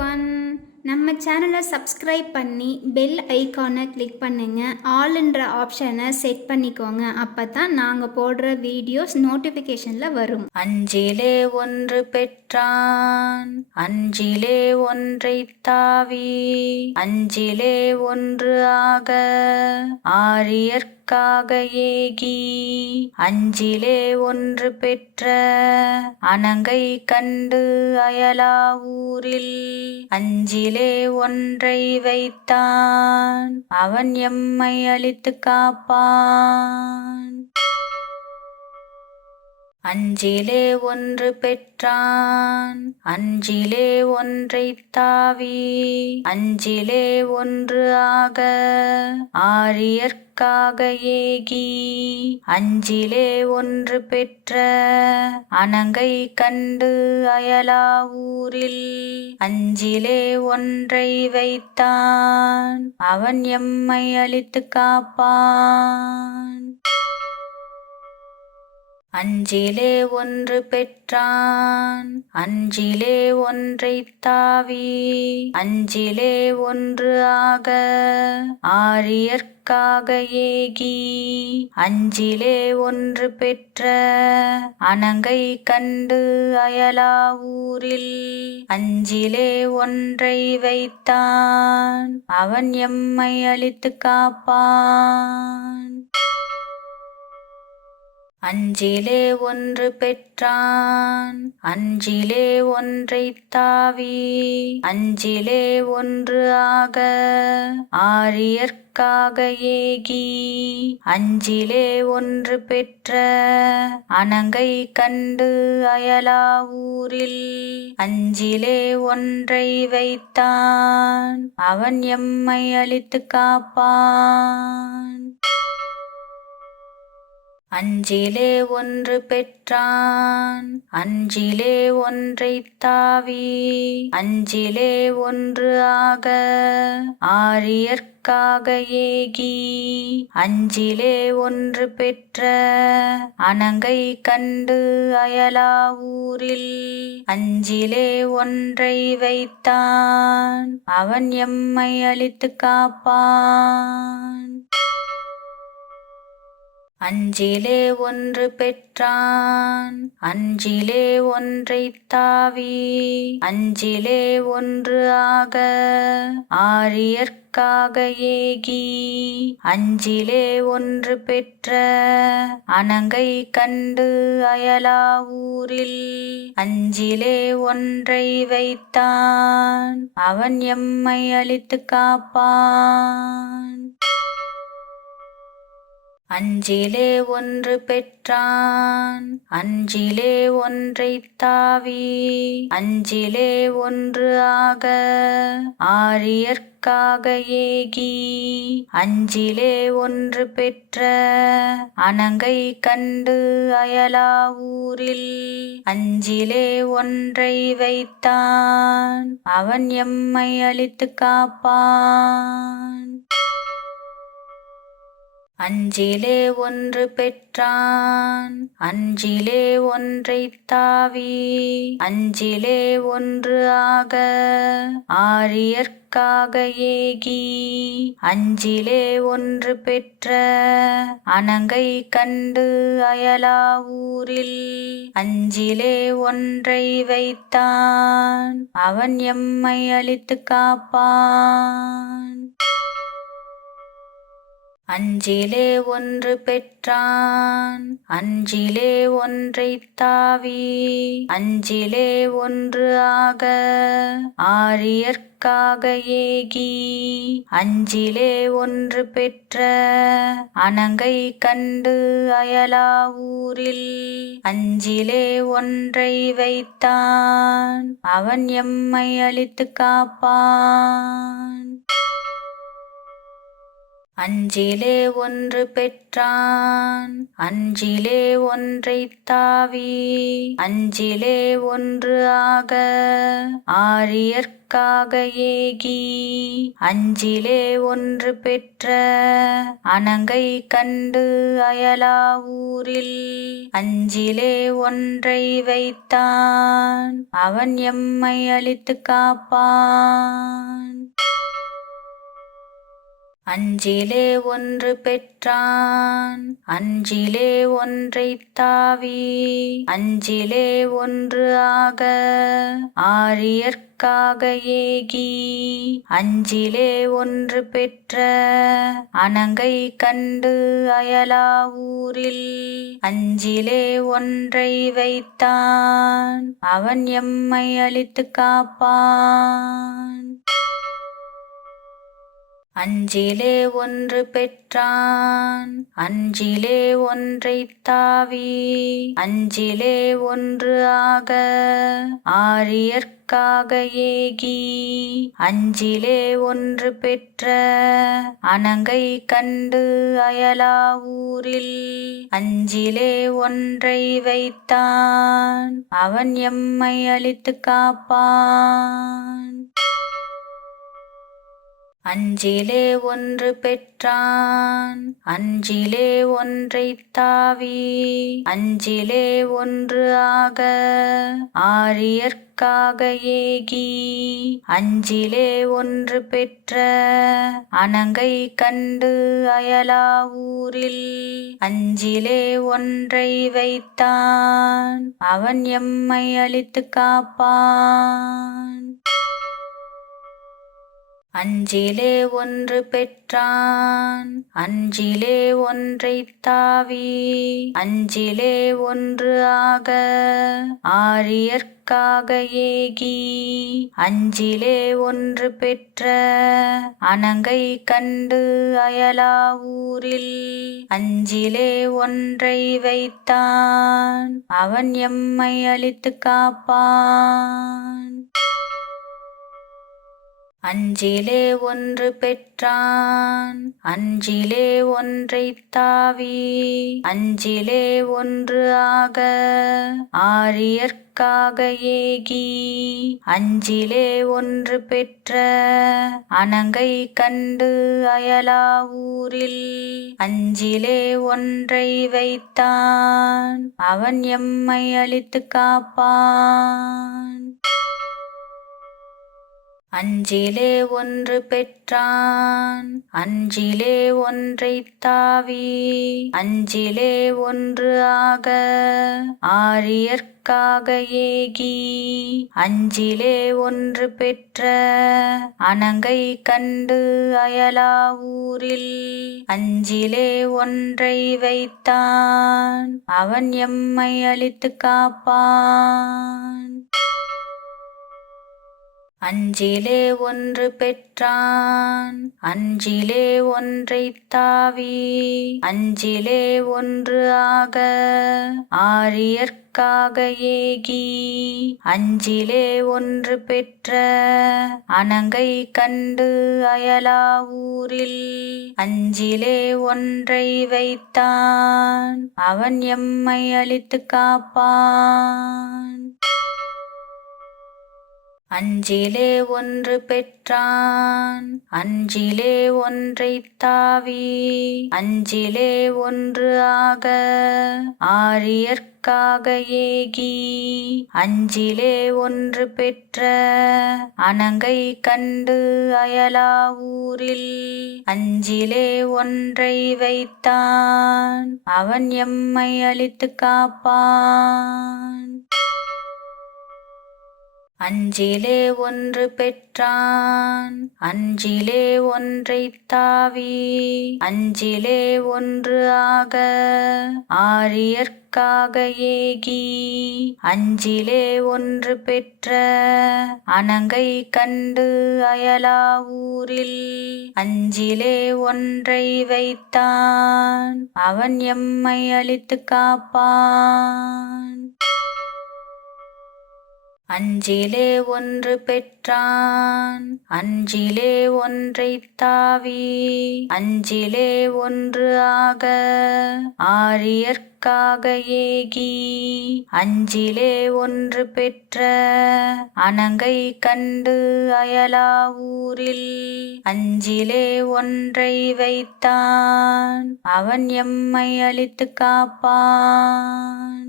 Everyone. நம்ம சேனலை subscribe பண்ணி பெல் ஐக்கானை கிளிக் பண்ணுங்க. ஆல்ன்ற ஆப்ஷனை செட் பண்ணிக்கோங்க. அப்போ தான் நாங்கள் போடுற வீடியோஸ் நோட்டிஃபிகேஷனில் வரும். அஞ்சிலே ஒன்று பெற்றான், அஞ்சிலே ஒன்றைத் தாவி, அஞ்சிலே ஒன்று ஆக ஆரியர்க்காக ஏகி, அஞ்சிலே ஒன்று பெற்ற அணங்கை கண்டு அயலா ஊரில், அஞ்சிலே ஒன்றை வைத்தான் அவன் எம்மை அழித்து காப்பான். அஞ்சிலே ஒன்று பெற்றான், அஞ்சிலே ஒன்றைத் தாவி, அஞ்சிலே ஒன்று ஆக ஆரியர்க்காக ஏகி, அஞ்சிலே ஒன்று பெற்ற அணங்கை கண்டு அயலா ஊரில், அஞ்சிலே ஒன்றை வைத்தான் அவன் எம்மை அழித்து காப்பான். அஞ்சிலே ஒன்று பெற்றான், அஞ்சிலே ஒன்றைத் தாவி, அஞ்சிலே ஒன்று ஆக ஆரியர்க்காக ஏகி, அஞ்சிலே ஒன்று பெற்ற அணங்கை கண்டு அயலா ஊரில், அஞ்சிலே ஒன்றை வைத்தான் அவன் எம்மை அழித்து காப்பான். அஞ்சிலே ஒன்று பெற்றான், அஞ்சிலே ஒன்றைத் தாவி, அஞ்சிலே ஒன்று ஆக ஆரியர்க்காக ஏகி, அஞ்சிலே ஒன்று பெற்ற அணங்கை கண்டு அயலா ஊரில், அஞ்சிலே ஒன்றை வைத்தான் அவன் எம்மை அழித்து காப்பான். அஞ்சிலே ஒன்று பெற்றான், அஞ்சிலே ஒன்றைத் தாவி, அஞ்சிலே ஒன்று ஆக ஆரியர்க்காக ஏகி, அஞ்சிலே ஒன்று பெற்ற அணங்கை கண்டு அயலா ஊரில், அஞ்சிலே ஒன்றை வைத்தான் அவன் எம்மை அழித்து காப்பான். அஞ்சிலே ஒன்று பெற்றான், அஞ்சிலே ஒன்றைத் தாவி, அஞ்சிலே ஒன்று ஆக ஆரியர்க்காக ஏகி, அஞ்சிலே ஒன்று பெற்ற அணங்கை கண்டு அயலா ஊரில், அஞ்சிலே ஒன்றை வைத்தான் அவன் எம்மை அழித்து காப்பான். அஞ்சிலே ஒன்று பெற்றான், அஞ்சிலே ஒன்றைத் தாவி, அஞ்சிலே ஒன்று ஆக ஆரியர்க்காக ஏகி, அஞ்சிலே ஒன்று பெற்ற அணங்கை கண்டு அயலா ஊரில், அஞ்சிலே ஒன்றை வைத்தான் அவன் எம்மை அழித்து காப்பான். அஞ்சிலே ஒன்று பெற்றான், அஞ்சிலே ஒன்றைத் தாவி, அஞ்சிலே ஒன்று ஆக ஆரியர்க்காக ஏகி, அஞ்சிலே ஒன்று பெற்ற அணங்கை கண்டு அயலா ஊரில், அஞ்சிலே ஒன்றை வைத்தான் அவன் எம்மை அழித்து காப்பான். அஞ்சிலே ஒன்று பெற்றான், அஞ்சிலே ஒன்றைத் தாவி, அஞ்சிலே ஒன்று ஆக ஆரியர்க்காக ஏகி, அஞ்சிலே ஒன்று பெற்ற அணங்கை கண்டு அயலா ஊரில், அஞ்சிலே ஒன்றை வைத்தான் அவன் எம்மை அழித்து காப்பான். அஞ்சிலே ஒன்று பெற்றான் அஞ்சிலே ஒன்றைத் தாவி அஞ்சிலே ஒன்று ஆக ஆரியர்க்காக ஏகி அஞ்சிலே ஒன்று பெற்ற அணங்கை கண்டு அயலா ஊரில் அஞ்சிலே ஒன்றை வைத்தான் அவன் எம்மை அழித்து காப்பான். அஞ்சிலே ஒன்று பெற்றான் அஞ்சிலே ஒன்றைத் தாவி அஞ்சிலே ஒன்று ஆக ஆரியர்க்காக ஏகி அஞ்சிலே ஒன்று பெற்ற அணங்கை கண்டு அயலா ஊரில் அஞ்சிலே ஒன்றை வைத்தான் அவன் எம்மை அழித்து காப்பான். அஞ்சிலே ஒன்று பெற்றான் அஞ்சிலே ஒன்றைத் தாவி அஞ்சிலே ஒன்று ஆக ஆரியர்க்காக ஏகி அஞ்சிலே ஒன்று பெற்ற அணங்கை கண்டு அயலா ஊரில் அஞ்சிலே ஒன்றை வைத்தான் அவன் எம்மை அழித்து காப்பான். அஞ்சிலே ஒன்று பெற்றான் அஞ்சிலே ஒன்றைத் தாவி அஞ்சிலே ஒன்று ஆக ஆரியர்க்காக ஏகி அஞ்சிலே ஒன்று பெற்ற அணங்கை கண்டு அயலா ஊரில் அஞ்சிலே ஒன்றை வைத்தான் அவன் எம்மை அழித்து காப்பான். அஞ்சிலே ஒன்று பெற்றான் அஞ்சிலே ஒன்றைத் தாவி அஞ்சிலே ஒன்று ஆக ஆரியர்க்காக ஏகி அஞ்சிலே ஒன்று பெற்ற அணங்கை கண்டு அயலா ஊரில் அஞ்சிலே ஒன்றை வைத்தான் அவன் எம்மை அழித்து காப்பான். அஞ்சிலே ஒன்று பெற்றான் அஞ்சிலே ஒன்றைத் தாவி அஞ்சிலே ஒன்று ஆக ஆரியர்க்காக ஏகி அஞ்சிலே ஒன்று பெற்ற அணங்கை கண்டு அயலா ஊரில் அஞ்சிலே ஒன்றை வைத்தான் அவன் எம்மை அழித்து காப்பான். அஞ்சிலே ஒன்று பெற்றான் அஞ்சிலே ஒன்றைத் தாவி அஞ்சிலே ஒன்று ஆக ஆரியர்க்காக ஏகி அஞ்சிலே ஒன்று பெற்ற அணங்கை கண்டு அயலா ஊரில் அஞ்சிலே ஒன்றை வைத்தான் அவன் எம்மை அழித்து காப்பான். அஞ்சிலே ஒன்று பெற்றான் அஞ்சிலே ஒன்றைத் தாவி அஞ்சிலே ஒன்று ஆக ஆரியர்க்காக ஏகி அஞ்சிலே ஒன்று பெற்ற அணங்கை கண்டு அயலா ஊரில் அஞ்சிலே ஒன்றை வைத்தான் அவன் எம்மை அழித்து காப்பான். அஞ்சிலே ஒன்று பெற்றான் அஞ்சிலே ஒன்றைத் தாவி அஞ்சிலே ஒன்று ஆக ஆரியர்க்காக ஏகி அஞ்சிலே ஒன்று பெற்ற அணங்கை கண்டு அயலா ஊரில் அஞ்சிலே ஒன்றை வைத்தான் அவன் எம்மை அழித்து காப்பான். அஞ்சிலே ஒன்று பெற்றான் அஞ்சிலே ஒன்றைத் தாவி அஞ்சிலே ஒன்று ஆக ஆரியர்க்காக ஏகி அஞ்சிலே ஒன்று பெற்ற அணங்கை கண்டு அயலா ஊரில் அஞ்சிலே ஒன்றை வைத்தான் அவன் எம்மை அழித்து காப்பான். அஞ்சிலே ஒன்று பெற்றான் அஞ்சிலே ஒன்றைத் தாவி அஞ்சிலே ஒன்று ஆக ஆரியர்க்காக ஏகி அஞ்சிலே ஒன்று பெற்ற அணங்கை கண்டு அயலா ஊரில் அஞ்சிலே ஒன்றை வைத்தான் அவன் எம்மை அழித்து காப்பான்.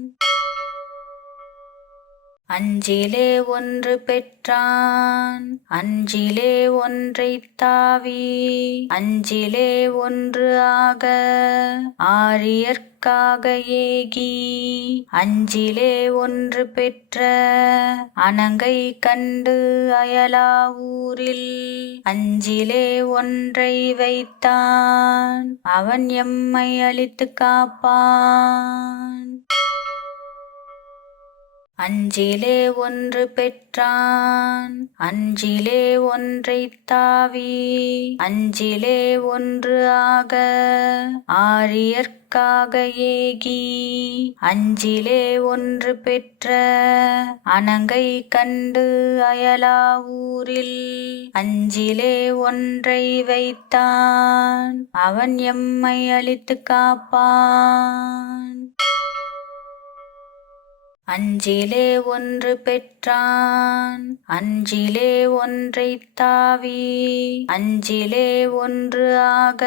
அஞ்சிலே ஒன்று பெற்றான் அஞ்சிலே ஒன்றைத் தாவி அஞ்சிலே ஒன்று ஆக ஆரியர்க்காக ஏகி அஞ்சிலே ஒன்று பெற்ற அணங்கை கண்டு அயலா ஊரில் அஞ்சிலே ஒன்றை வைத்தான் அவன் எம்மை அழித்து காப்பான். அஞ்சிலே ஒன்று பெற்றான் அஞ்சிலே ஒன்றைத் தாவி அஞ்சிலே ஒன்று ஆக ஆரியர்க்காக ஏகி அஞ்சிலே ஒன்று பெற்ற அணங்கை கண்டு அயலா ஊரில் அஞ்சிலே ஒன்றை வைத்தான் அவன் எம்மை அழித்து காப்பான். அஞ்சிலே ஒன்று பெற்றான் அஞ்சிலே ஒன்றைத் தாவி அஞ்சிலே ஒன்று ஆக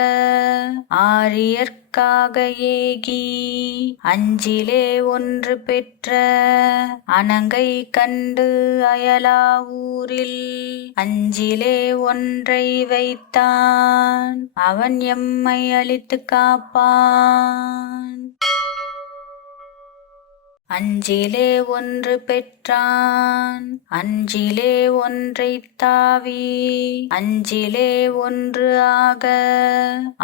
ஆரியர்க்காக ஏகி அஞ்சிலே ஒன்று பெற்ற அணங்கை கண்டு அயலா ஊரில் அஞ்சிலே ஒன்றை வைத்தான் அவன் எம்மை அழித்து காப்பான். அஞ்சிலே ஒன்று பெற்றான் அஞ்சிலே ஒன்றைத் தாவி அஞ்சிலே ஒன்று ஆக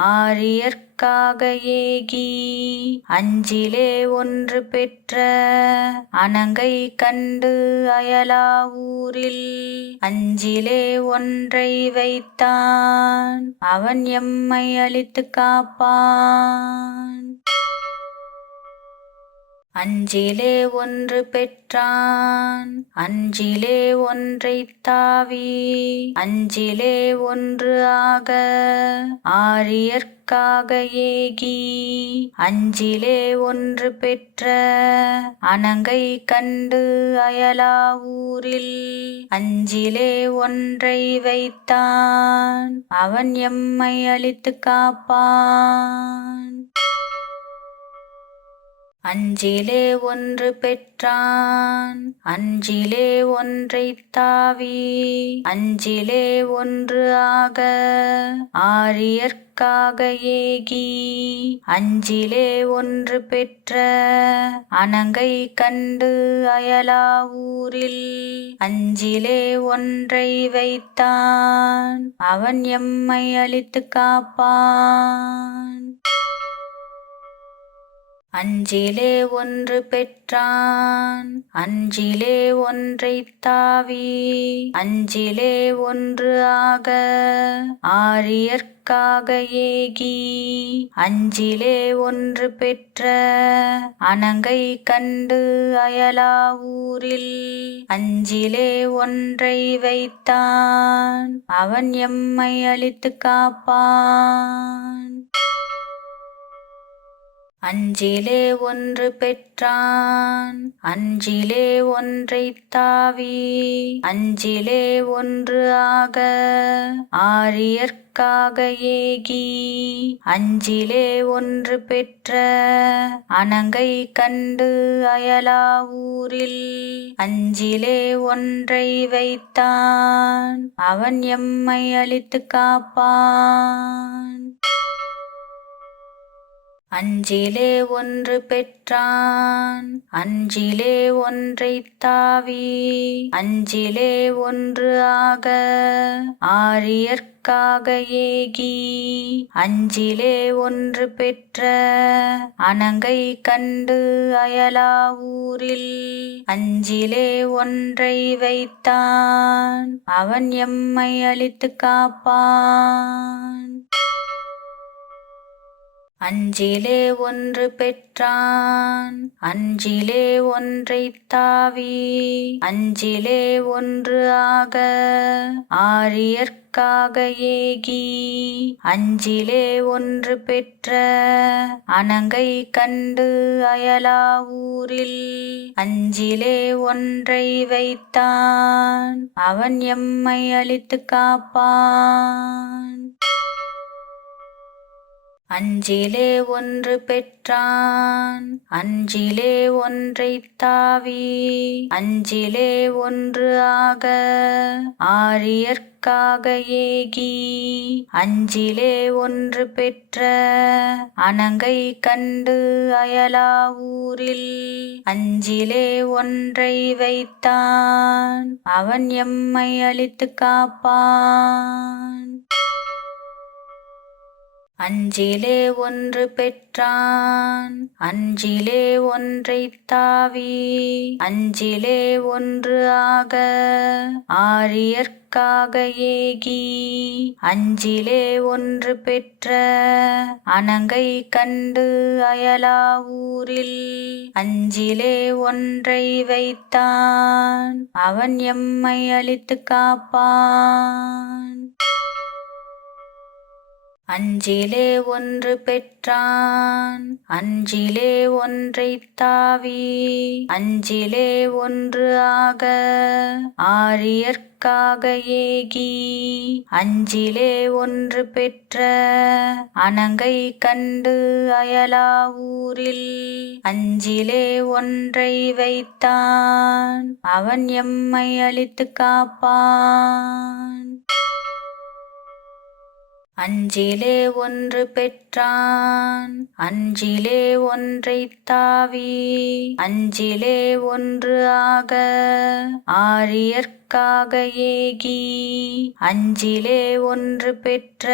ஆரியர்க்காக ஏகி அஞ்சிலே ஒன்று பெற்ற அணங்கை கண்டு அயலா ஊரில் அஞ்சிலே ஒன்றை வைத்தான் அவன் எம்மை அழித்து காப்பான். அஞ்சிலே ஒன்று பெற்றான் அஞ்சிலே ஒன்றைத் தாவி அஞ்சிலே ஒன்று ஆக ஆரியர்க்காக ஏகி அஞ்சிலே ஒன்று பெற்ற அணங்கை கண்டு அயலா ஊரில் அஞ்சிலே ஒன்றை வைத்தான் அவன் எம்மை அழித்து காப்பான். அஞ்சிலே ஒன்று பெற்றான் அஞ்சிலே ஒன்றைத் தாவி அஞ்சிலே ஒன்று ஆக ஆரியர்க்காக ஏகி அஞ்சிலே ஒன்று பெற்ற அணங்கை கண்டு அயலா ஊரில் அஞ்சிலே ஒன்றை வைத்தான் அவன் எம்மை அழித்து காப்பான். அஞ்சிலே ஒன்று பெற்றான் அஞ்சிலே ஒன்றைத் தாவி அஞ்சிலே ஒன்று ஆக ஆரியர்க்காக ஏகி அஞ்சிலே ஒன்று பெற்ற அணங்கை கண்டு அயலா ஊரில் அஞ்சிலே ஒன்றை வைத்தான் அவன் எம்மை அழித்து காப்பான். அஞ்சிலே ஒன்று பெற்றான் அஞ்சிலே ஒன்றைத் தாவி அஞ்சிலே ஒன்று ஆக ஆரியர்க்காக ஏகி அஞ்சிலே ஒன்று பெற்ற அணங்கை கண்டு அயலா ஊரில் அஞ்சிலே ஒன்றை வைத்தான் அவன் எம்மை அழித்து காப்பான். அஞ்சிலே ஒன்று பெற்றான் அஞ்சிலே ஒன்றைத் தாவி அஞ்சிலே ஒன்று ஆக ஆரியர்க்காக ஏகி அஞ்சிலே ஒன்று பெற்ற அணங்கை கண்டு அயலா ஊரில் அஞ்சிலே ஒன்றை வைத்தான் அவன் எம்மை அழித்து காப்பான். அஞ்சிலே ஒன்று பெற்றான் அஞ்சிலே ஒன்றைத் தாவி அஞ்சிலே ஒன்று ஆக ஆரியர்க்காக ஏகி அஞ்சிலே ஒன்று பெற்ற அணங்கை கண்டு அயலா ஊரில் அஞ்சிலே ஒன்றை வைத்தான் அவன் எம்மை அழித்து காப்பான். அஞ்சிலே ஒன்று பெற்றான் அஞ்சிலே ஒன்றைத் தாவி அஞ்சிலே ஒன்று ஆக ஆரியர்க்காக ஏகி அஞ்சிலே ஒன்று பெற்ற அணங்கை கண்டு அயலா ஊரில் அஞ்சிலே ஒன்றை வைத்தான் அவன் எம்மை அழித்து காப்பான். அஞ்சிலே ஒன்று பெற்றான் அஞ்சிலே ஒன்றைத் தாவி அஞ்சிலே ஒன்று ஆக ஆரியர்க்காக ஏகி அஞ்சிலே ஒன்று பெற்ற அணங்கை கண்டு அயலா ஊரில் அஞ்சிலே ஒன்றை வைத்தான் அவன் எம்மை அழித்து காப்பான். அஞ்சிலே ஒன்று பெற்றான் அஞ்சிலே ஒன்றைத் தாவி அஞ்சிலே ஒன்று ஆக ஆரியர்க்காக ஏகி அஞ்சிலே ஒன்று பெற்ற அணங்கை கண்டு அயலா ஊரில் அஞ்சிலே ஒன்றை வைத்தான் அவன் எம்மை அழித்து காப்பான். அஞ்சிலே ஒன்று பெற்றான் அஞ்சிலே ஒன்றைத் தாவி அஞ்சிலே ஒன்று ஆக ஆரியர்க்காக ஏகி அஞ்சிலே ஒன்று பெற்ற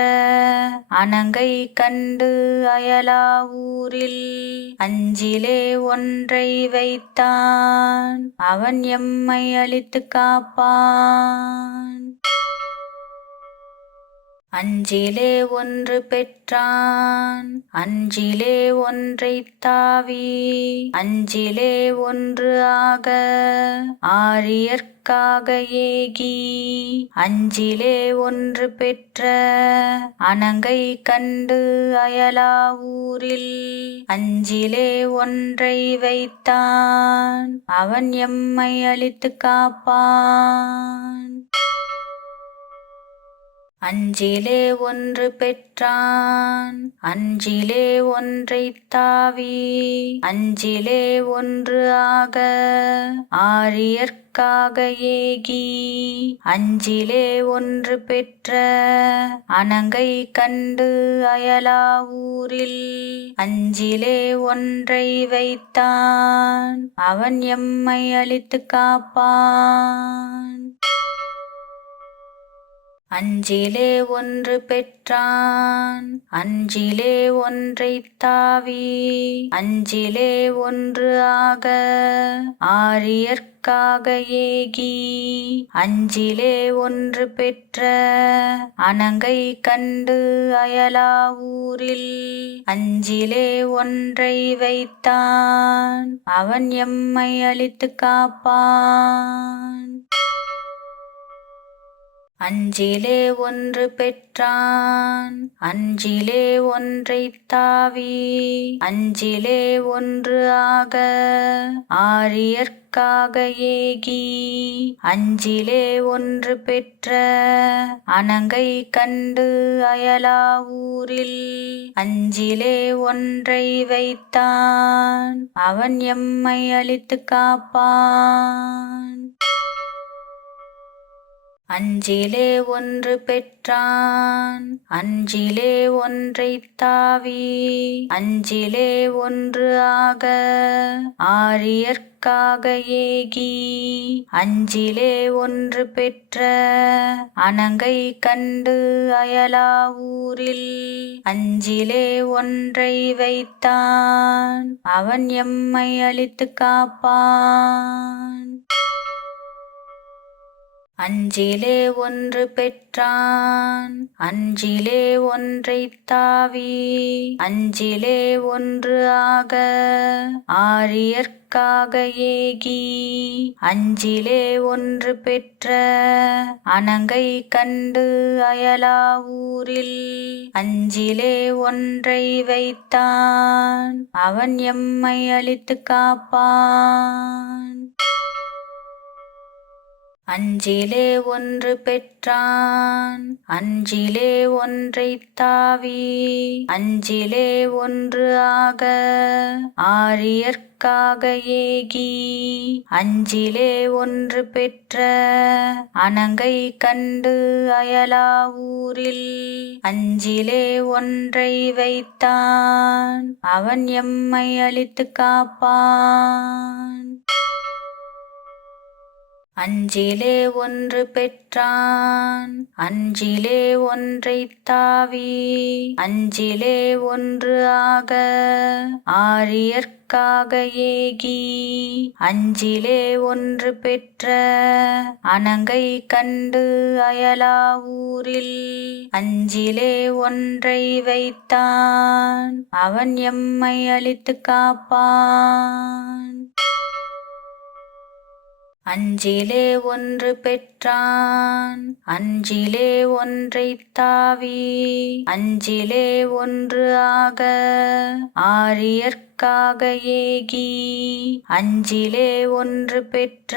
அணங்கை கண்டு அயலா ஊரில் அஞ்சிலே ஒன்றை வைத்தான் அவன் எம்மை அழித்து காப்பான். அஞ்சிலே ஒன்று பெற்றான் அஞ்சிலே ஒன்றைத் தாவி அஞ்சிலே ஒன்று ஆக ஆரியர்க்காக ஏகி அஞ்சிலே ஒன்று பெற்ற அணங்கை கண்டு அயலா ஊரில் அஞ்சிலே ஒன்றை வைத்தான் அவன் எம்மை அழித்து காப்பான். அஞ்சிலே ஒன்று பெற்றான் அஞ்சிலே ஒன்றைத் தாவி அஞ்சிலே ஒன்று ஆக ஆரியர்க்காக ஏகி அஞ்சிலே ஒன்று பெற்ற அணங்கை கண்டு அயலா ஊரில் அஞ்சிலே ஒன்றை வைத்தான் அவன் எம்மை அழித்து காப்பான். அஞ்சிலே ஒன்று பெற்றான் அஞ்சிலே ஒன்றைத் தாவி அஞ்சிலே ஒன்று ஆக ஆரியர்க்காக ஏகி அஞ்சிலே ஒன்று பெற்ற அணங்கை கண்டு அயலா ஊரில் அஞ்சிலே ஒன்றை வைத்தான் அவன் எம்மை அழித்து காப்பான். அஞ்சிலே ஒன்று பெற்றான் அஞ்சிலே ஒன்றைத் தாவி அஞ்சிலே ஒன்று ஆக ஆரியர்க்காக ஏகி அஞ்சிலே ஒன்று பெற்ற அணங்கை கண்டு அயலா ஊரில் அஞ்சிலே ஒன்றை வைத்தான் அவன் எம்மை அழித்து காப்பான். அஞ்சிலே ஒன்று பெற்றான் அஞ்சிலே ஒன்றைத் தாவி அஞ்சிலே ஒன்று ஆக ஆரியர்க்காக ஏகி அஞ்சிலே ஒன்று பெற்ற அணங்கை கண்டு அயலா ஊரில் அஞ்சிலே ஒன்றை வைத்தான் அவன் எம்மை அழித்து காப்பான். அஞ்சிலே ஒன்று பெற்றான் அஞ்சிலே ஒன்றைத் தாவி அஞ்சிலே ஒன்று ஆக ஆரியர்க்காக ஏகி அஞ்சிலே ஒன்று பெற்ற அணங்கை கண்டு அயலா ஊரில் அஞ்சிலே ஒன்றை வைத்தான் அவன் எம்மை அழித்து காப்பான். அஞ்சிலே ஒன்று பெற்றான் அஞ்சிலே ஒன்றைத் தாவி அஞ்சிலே ஒன்று ஆக ஆரியர்க்காக ஏகி அஞ்சிலே ஒன்று பெற்ற அணங்கை கண்டு அயலா ஊரில் அஞ்சிலே ஒன்றை வைத்தான் அவன் எம்மை அழித்து காப்பான். அஞ்சிலே ஒன்று பெற்றான் அஞ்சிலே ஒன்றைத் தாவி அஞ்சிலே ஒன்று ஆக ஆரியர்க்காக ஏகி அஞ்சிலே ஒன்று பெற்ற அணங்கை கண்டு அயலா ஊரில் அஞ்சிலே ஒன்றை வைத்தான் அவன் எம்மை அழித்து காப்பான். அஞ்சிலே ஒன்று பெற்றான் அஞ்சிலே ஒன்றைத் தாவி அஞ்சிலே ஒன்று ஆக ஆரியர்க்காக ஏகி அஞ்சிலே ஒன்று பெற்ற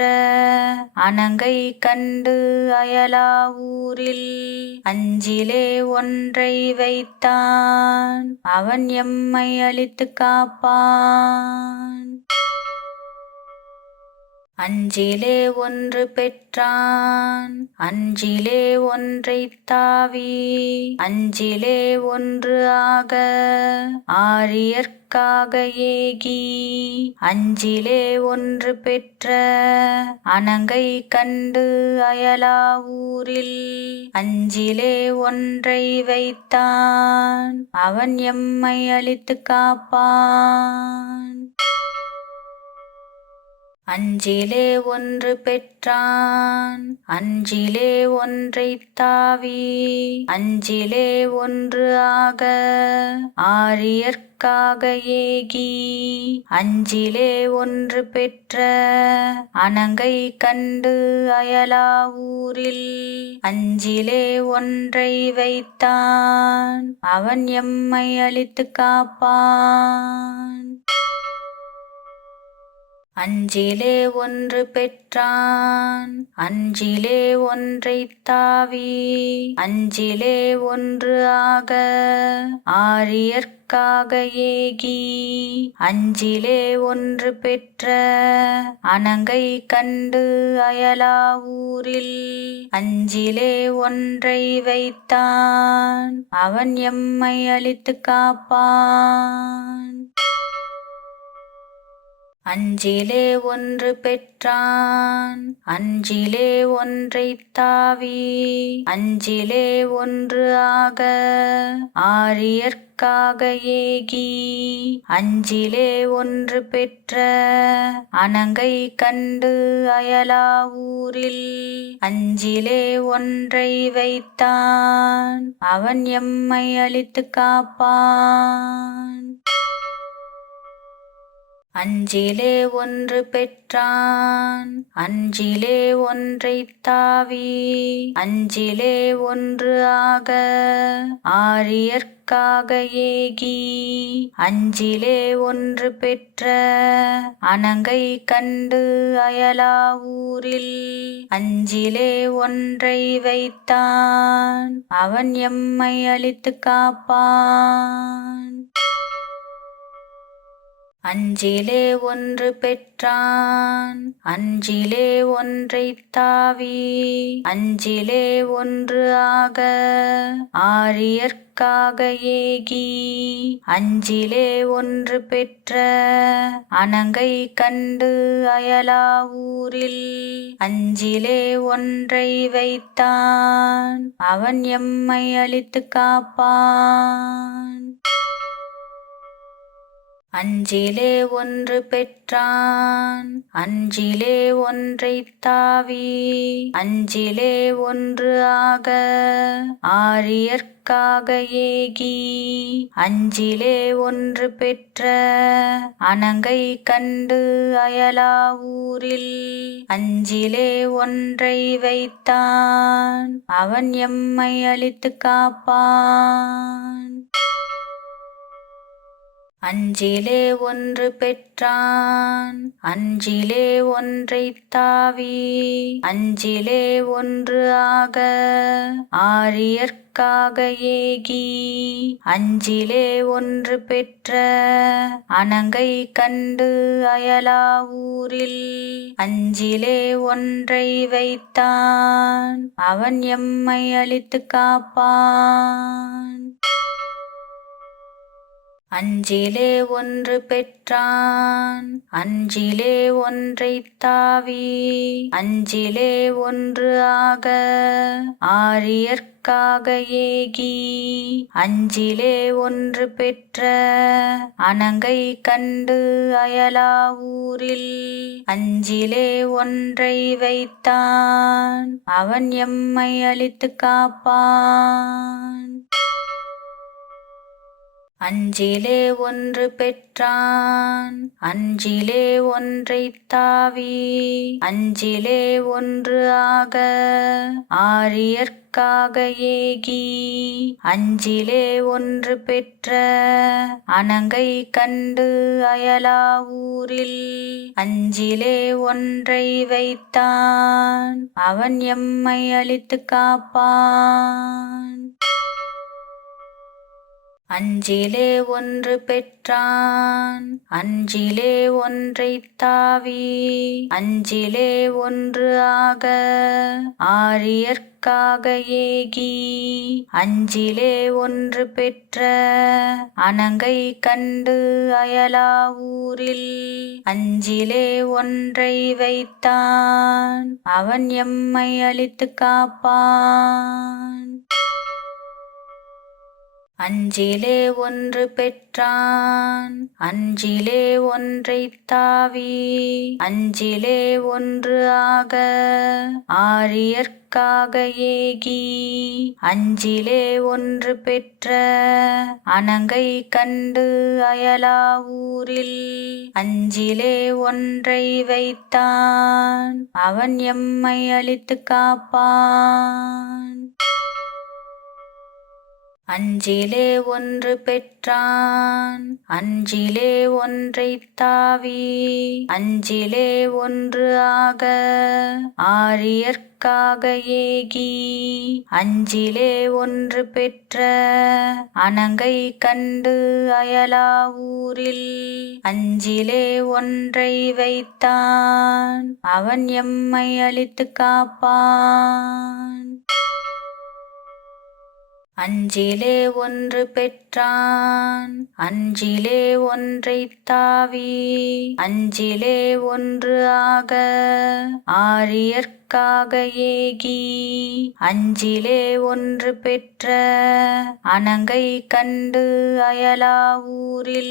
அணங்கை கண்டு அயலா ஊரில் அஞ்சிலே ஒன்றை வைத்தான் அவன் எம்மை அழித்து காப்பான். அஞ்சிலே ஒன்று பெற்றான் அஞ்சிலே ஒன்றைத் தாவி அஞ்சிலே ஒன்று ஆக ஆரியர்க்காக ஏகி அஞ்சிலே ஒன்று பெற்ற அணங்கை கண்டு அயலா ஊரில் அஞ்சிலே ஒன்றை வைத்தான் அவன் எம்மை அழித்து காப்பான். அஞ்சிலே ஒன்று பெற்றான் அஞ்சிலே ஒன்றைத் தாவி அஞ்சிலே ஒன்று ஆக ஆரியர்க்காக ஏகி அஞ்சிலே ஒன்று பெற்ற அணங்கை கண்டு அயலா ஊரில் அஞ்சிலே ஒன்றை வைத்தான் அவன் எம்மை அழித்து காப்பான். அஞ்சிலே ஒன்று பெற்றான் அஞ்சிலே ஒன்றைத் தாவி அஞ்சிலே ஒன்று ஆக ஆரியர்க்காக ஏகி அஞ்சிலே ஒன்று பெற்ற அணங்கை கண்டு அயலா ஊரில் அஞ்சிலே ஒன்றை வைத்தான் அவன் எம்மை அழித்து காப்பான். அஞ்சிலே ஒன்று பெற்றான் அஞ்சிலே ஒன்றைத் தாவி அஞ்சிலே ஒன்று ஆக ஆரியர்க்காக ஏகி அஞ்சிலே ஒன்று பெற்ற அணங்கை கண்டு அயலா ஊரில் அஞ்சிலே ஒன்றை வைத்தான் அவன் எம்மை அழித்து காப்பான். அஞ்சிலே ஒன்று பெற்றான் அஞ்சிலே ஒன்றைத் தாவி அஞ்சிலே ஒன்று ஆக ஆரியர்க்காக ஏகி அஞ்சிலே ஒன்று பெற்ற அணங்கை கண்டு அயலா ஊரில் அஞ்சிலே ஒன்றை வைத்தான் அவன் எம்மை அழித்து காப்பான். அஞ்சிலே ஒன்று பெற்றான் அஞ்சிலே ஒன்றைத் தாவி அஞ்சிலே ஒன்று ஆக ஆரியர்க்காக ஏகி அஞ்சிலே ஒன்று பெற்ற அணங்கை கண்டு அயலா ஊரில் அஞ்சிலே ஒன்றை வைத்தான் அவன் எம்மை அழித்து காப்பான். அஞ்சிலே ஒன்று பெற்றான் அஞ்சிலே ஒன்றைத் தாவி அஞ்சிலே ஒன்று ஆக ஆரியர்க்காக ஏகி அஞ்சிலே ஒன்று பெற்ற அணங்கை கண்டு அயலா ஊரில் அஞ்சிலே ஒன்றை வைத்தான் அவன் எம்மை அழித்துக் காப்பான். அஞ்சிலே ஒன்று பெற்றான் அஞ்சிலே ஒன்றைத் தாவி அஞ்சிலே ஒன்று ஆக ஆரியர்க்காக ஏகி அஞ்சிலே ஒன்று பெற்ற அணங்கை கண்டு அயலா ஊரில் அஞ்சிலே ஒன்றை வைத்தான் அவன் எம்மை அழித்துக் காப்பான். அஞ்சிலே ஒன்று பெற்றான் அஞ்சிலே ஒன்றைத் தாவி அஞ்சிலே ஒன்று ஆக ஆரியர்க்காக ஏகி அஞ்சிலே ஒன்று பெற்ற அணங்கை கண்டு அயலா ஊரில் அஞ்சிலே ஒன்றை வைத்தான் அவன் எம்மை அழித்துக் காப்பான். அஞ்சிலே ஒன்று பெற்றான் அஞ்சிலே ஒன்றைத் தாவி அஞ்சிலே ஒன்று ஆக ஆரியர்க்காக ஏகி அஞ்சிலே ஒன்று பெற்ற அணங்கை கண்டு அயலா ஊரில் அஞ்சிலே ஒன்றை வைத்தான் அவன் எம்மை அழித்துக் காப்பான். அஞ்சிலே ஒன்று பெற்றான் அஞ்சிலே ஒன்றைத் தாவி அஞ்சிலே ஒன்று ஆக ஆரியர்க்காக ஏகி அஞ்சிலே ஒன்று பெற்ற அணங்கை கண்டு அயலா ஊரில் அஞ்சிலே ஒன்றை வைத்தான் அவன் எம்மை அழித்துக் காப்பான். அஞ்சிலே ஒன்று பெற்றான் அஞ்சிலே ஒன்றைத் தாவி அஞ்சிலே ஒன்று ஆக ஆரியர்க்காக ஏகி அஞ்சிலே ஒன்று பெற்ற அணங்கை கண்டு அயலா ஊரில் அஞ்சிலே ஒன்றை வைத்தான் அவன் எம்மை அழித்துக் காப்பான். அஞ்சிலே ஒன்று பெற்றான் அஞ்சிலே ஒன்றைத் தாவி அஞ்சிலே ஒன்று ஆக ஆரியர்க்காக ஏகி அஞ்சிலே ஒன்று பெற்ற அணங்கை கண்டு அயலா ஊரில் அஞ்சிலே ஒன்றை வைத்தான் அவன் எம்மை அழித்துக் காப்பான். அஞ்சிலே ஒன்று பெற்றான் அஞ்சிலே ஒன்றைத் தாவி அஞ்சிலே ஒன்று ஆக ஆரியர்க்காக ஏகி அஞ்சிலே ஒன்று பெற்ற அணங்கை கண்டு அயலா ஊரில்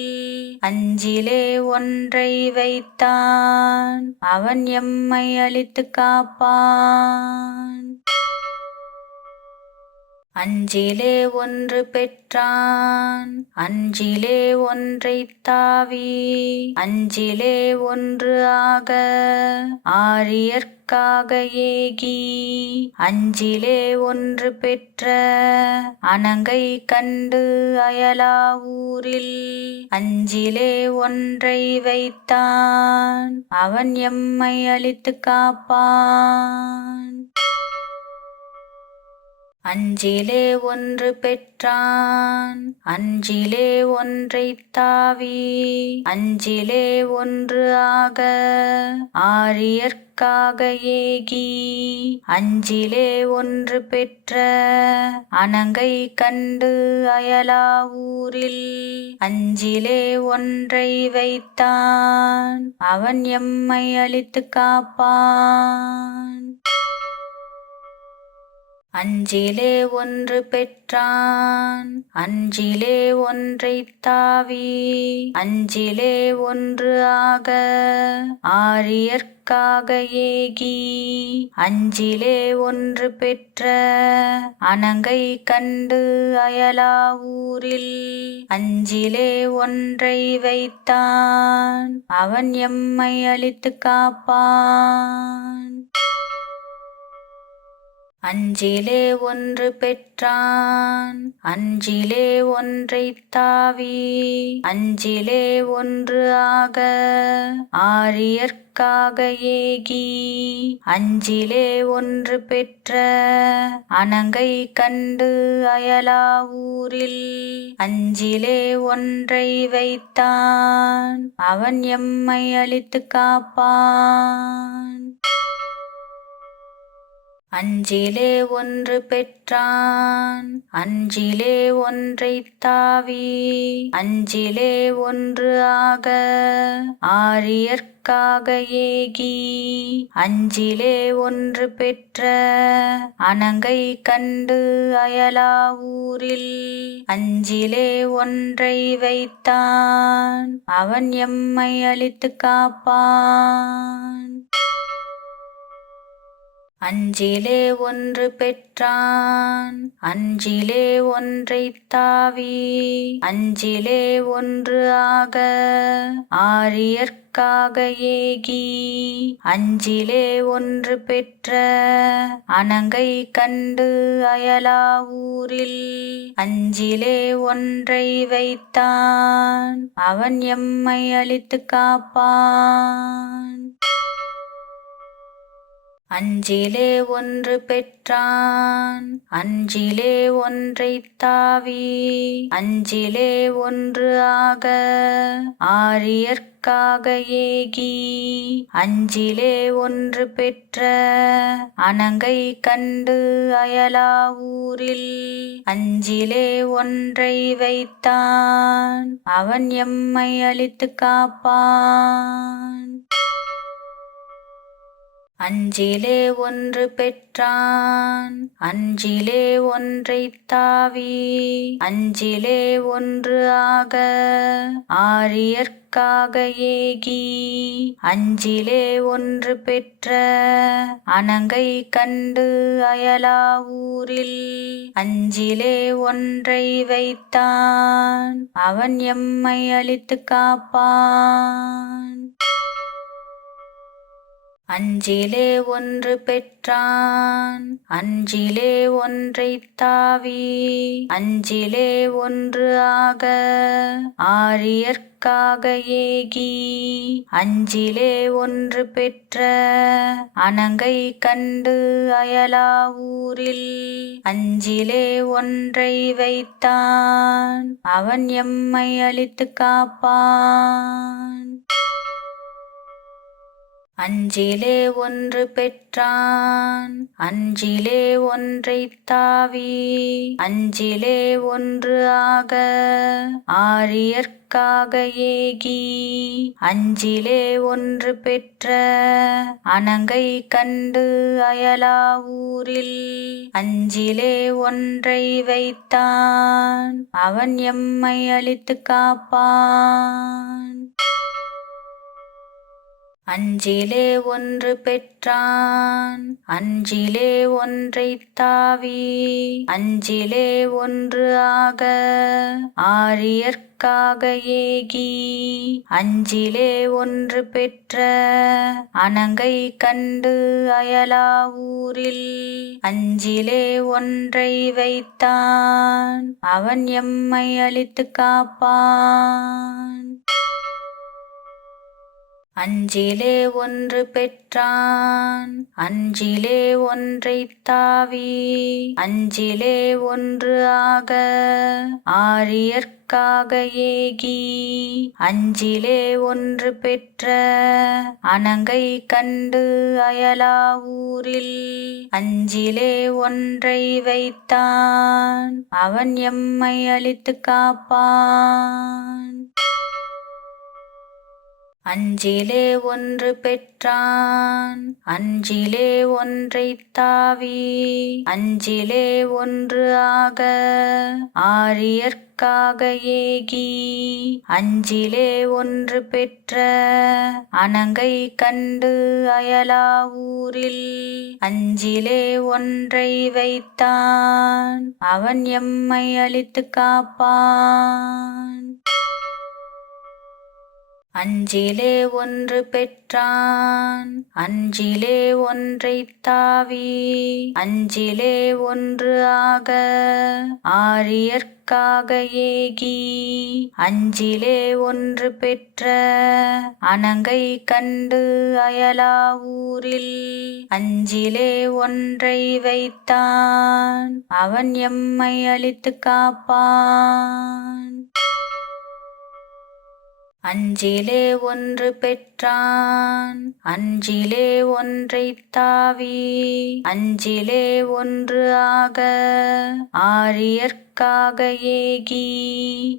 அஞ்சிலே ஒன்றை வைத்தான் அவன் எம்மை அழித்துக் காப்பான். அஞ்சிலே ஒன்று பெற்றான் அஞ்சிலே ஒன்றைத் தாவி அஞ்சிலே ஒன்று ஆக ஆரியர்க்காக ஏகி அஞ்சிலே ஒன்று பெற்ற அணங்கை கண்டு அயலா ஊரில் அஞ்சிலே ஒன்றை வைத்தான் அவன் எம்மை அழித்துக் காப்பான். அஞ்சிலே ஒன்று பெற்றான் அஞ்சிலே ஒன்றைத் தாவி அஞ்சிலே ஒன்று ஆக ஆரியர்க்காக ஏகி அஞ்சிலே ஒன்று பெற்ற அணங்கை கண்டு அயலா ஊரில் அஞ்சிலே ஒன்றை வைத்தான் அவன் எம்மை அழித்துக் காப்பான். அஞ்சிலே ஒன்று பெற்றான் அஞ்சிலே ஒன்றைத் தாவி அஞ்சிலே ஒன்று ஆக ஆரியர்க்காக ஏகி அஞ்சிலே ஒன்று பெற்ற அணங்கை கண்டு அயலா ஊரில் அஞ்சிலே ஒன்றை வைத்தான் அவன் எம்மை அழித்து காப்பான். அஞ்சிலே ஒன்று பெற்றான் அஞ்சிலே ஒன்றைத் தாவி அஞ்சிலே ஒன்று ஆக ஆரியர்க்காக ஏகி அஞ்சிலே ஒன்று பெற்ற அணங்கை கண்டு அயலா ஊரில் அஞ்சிலே ஒன்றை வைத்தான் அவன் எம்மை அழித்து காப்பான். அஞ்சிலே ஒன்று பெற்றான் அஞ்சிலே ஒன்றைத் தாவி அஞ்சிலே ஒன்று ஆக ஆரியர்க்காக ஏகி அஞ்சிலே ஒன்று பெற்ற அணங்கை கண்டு அயலா ஊரில் அஞ்சிலே ஒன்றை வைத்தான் அவன் எம்மை அழித்து காப்பான். அஞ்சிலே ஒன்று பெற்றான் அஞ்சிலே ஒன்றைத் தாவி அஞ்சிலே ஒன்று ஆக ஆரியர்க்காக ஏகி அஞ்சிலே ஒன்று பெற்ற அணங்கை கண்டு அயலா ஊரில் அஞ்சிலே ஒன்றை வைத்தான் அவன் எம்மை அழித்து காப்பான். அஞ்சிலே ஒன்று பெற்றான் அஞ்சிலே ஒன்றைத் தாவி அஞ்சிலே ஒன்று ஆக ஆரியர்க்காக ஏகி அஞ்சிலே ஒன்று பெற்ற அணங்கை கண்டு அயலா ஊரில் அஞ்சிலே ஒன்றை வைத்தான் அவன் எம்மை அழித்து காப்பான். அஞ்சிலே ஒன்று பெற்றான் அஞ்சிலே ஒன்றைத் தாவி அஞ்சிலே ஒன்று ஆக ஆரியர்க்காக ஏகி அஞ்சிலே ஒன்று பெற்ற அணங்கை கண்டு அயலா ஊரில் அஞ்சிலே ஒன்றை வைத்தான் அவன் எம்மை அழித்து காப்பான். அஞ்சிலே ஒன்று பெற்றான் அஞ்சிலே ஒன்றைத் தாவி அஞ்சிலே ஒன்று ஆக ஆரியர்க்காக ஏகி அஞ்சிலே ஒன்று பெற்ற அணங்கை கண்டு அயலா ஊரில் அஞ்சிலே ஒன்றை வைத்தான் அவன் எம்மை அழித்து காப்பான். அஞ்சிலே ஒன்று பெற்றான் அஞ்சிலே ஒன்றைத் தாவி அஞ்சிலே ஒன்று ஆக ஆரியர்க்காக ஏகி அஞ்சிலே ஒன்று பெற்ற அணங்கை கண்டு அயலா ஊரில் அஞ்சிலே ஒன்றை வைத்தான் அவன் எம்மை அழித்து காப்பான். அஞ்சிலே ஒன்று பெற்றான் அஞ்சிலே ஒன்றைத் தாவி அஞ்சிலே ஒன்று ஆக ஆரியர்க்காக ஏகி அஞ்சிலே ஒன்று பெற்ற அணங்கை கண்டு அயலா ஊரில் அஞ்சிலே ஒன்றை வைத்தான் அவன் எம்மை அழித்து காப்பான். அஞ்சிலே ஒன்று பெற்றான் அஞ்சிலே ஒன்றைத் தாவி அஞ்சிலே ஒன்று ஆக ஆரியர்க்காக ஏகி அஞ்சிலே ஒன்று பெற்ற அணங்கை கண்டு அயலா ஊரில் அஞ்சிலே ஒன்றை வைத்தான் அவன் எம்மை அழித்து காப்பான். அஞ்சிலே ஒன்று பெற்றான் அஞ்சிலே ஒன்றைத் தாவி அஞ்சிலே ஒன்று ஆக ஆரியர்க்காக ஏகி அஞ்சிலே ஒன்று பெற்ற அணங்கை கண்டு அயலா ஊரில் அஞ்சிலே ஒன்றை வைத்தான் அவன் எம்மை அழித்து காப்பான். அஞ்சிலே ஒன்று பெற்றான் அஞ்சிலே ஒன்றைத் தாவி அஞ்சிலே ஒன்று ஆக ஆரியர்க்காக ஏகி அஞ்சிலே ஒன்று பெற்ற அணங்கை கண்டு அயலா ஊரில் அஞ்சிலே ஒன்றை வைத்தான் அவன் எம்மை அழித்து காப்பான். அஞ்சிலே ஒன்று பெற்றான் அஞ்சிலே ஒன்றைத் தாவி அஞ்சிலே ஒன்று ஆக ஆரியர்க்காக ஏகி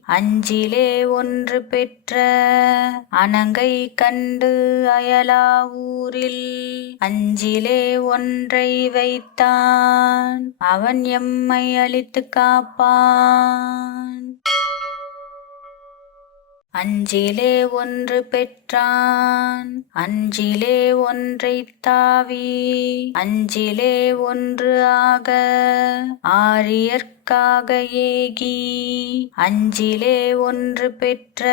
அஞ்சிலே ஒன்று பெற்ற அணங்கை கண்டு அயலா ஊரில் அஞ்சிலே ஒன்றை வைத்தான் அவன் எம்மை அழித்து காப்பான். அஞ்சிலே ஒன்று பெற்றான் அஞ்சிலே ஒன்றைத் தாவி அஞ்சிலே ஒன்று ஆக ஆரியர்க்காக ஏகி அஞ்சிலே ஒன்று பெற்ற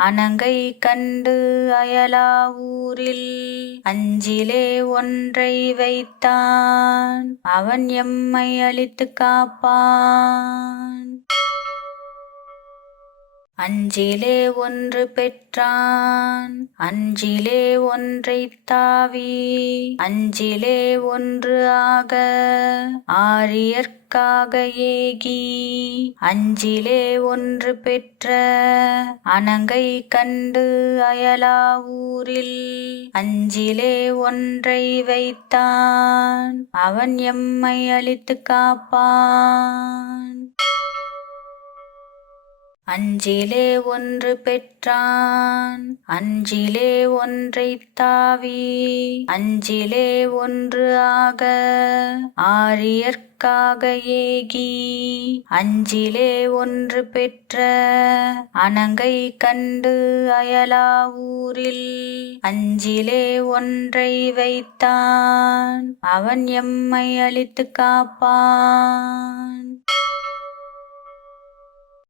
அணங்கை கண்டு அயலா ஊரில் அஞ்சிலே ஒன்றை வைத்தான் அவன் எம்மை அழித்து காப்பான். அஞ்சிலே ஒன்று பெற்றான் அஞ்சிலே ஒன்றைத் தாவி அஞ்சிலே ஒன்று ஆக ஆரியர்க்காக ஏகி அஞ்சிலே ஒன்று பெற்ற அணங்கை கண்டு அயலா ஊரில் அஞ்சிலே ஒன்றை வைத்தான் அவன் எம்மை அழித்து காப்பான். அஞ்சிலே ஒன்று பெற்றான் அஞ்சிலே ஒன்றைத் தாவி அஞ்சிலே ஒன்று ஆக ஆரியர்க்காக ஏகி அஞ்சிலே ஒன்று பெற்ற அணங்கை கண்டு அயலா ஊரில் அஞ்சிலே ஒன்றை வைத்தான் அவன் எம்மை அழித்து காப்பான்.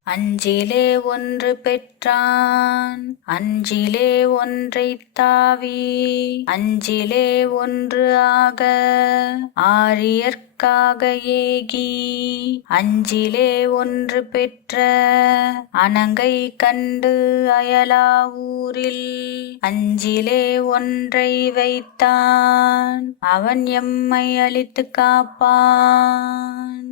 அஞ்சிலே ஒன்று பெற்றான் அஞ்சிலே ஒன்றைத் தாவி அஞ்சிலே ஒன்று ஆக ஆரியர்க்காக ஏகி அஞ்சிலே ஒன்று பெற்ற அணங்கை கண்டு அயலா ஊரில் அஞ்சிலே ஒன்றை வைத்தான் அவன் எம்மை அழித்து காப்பான்.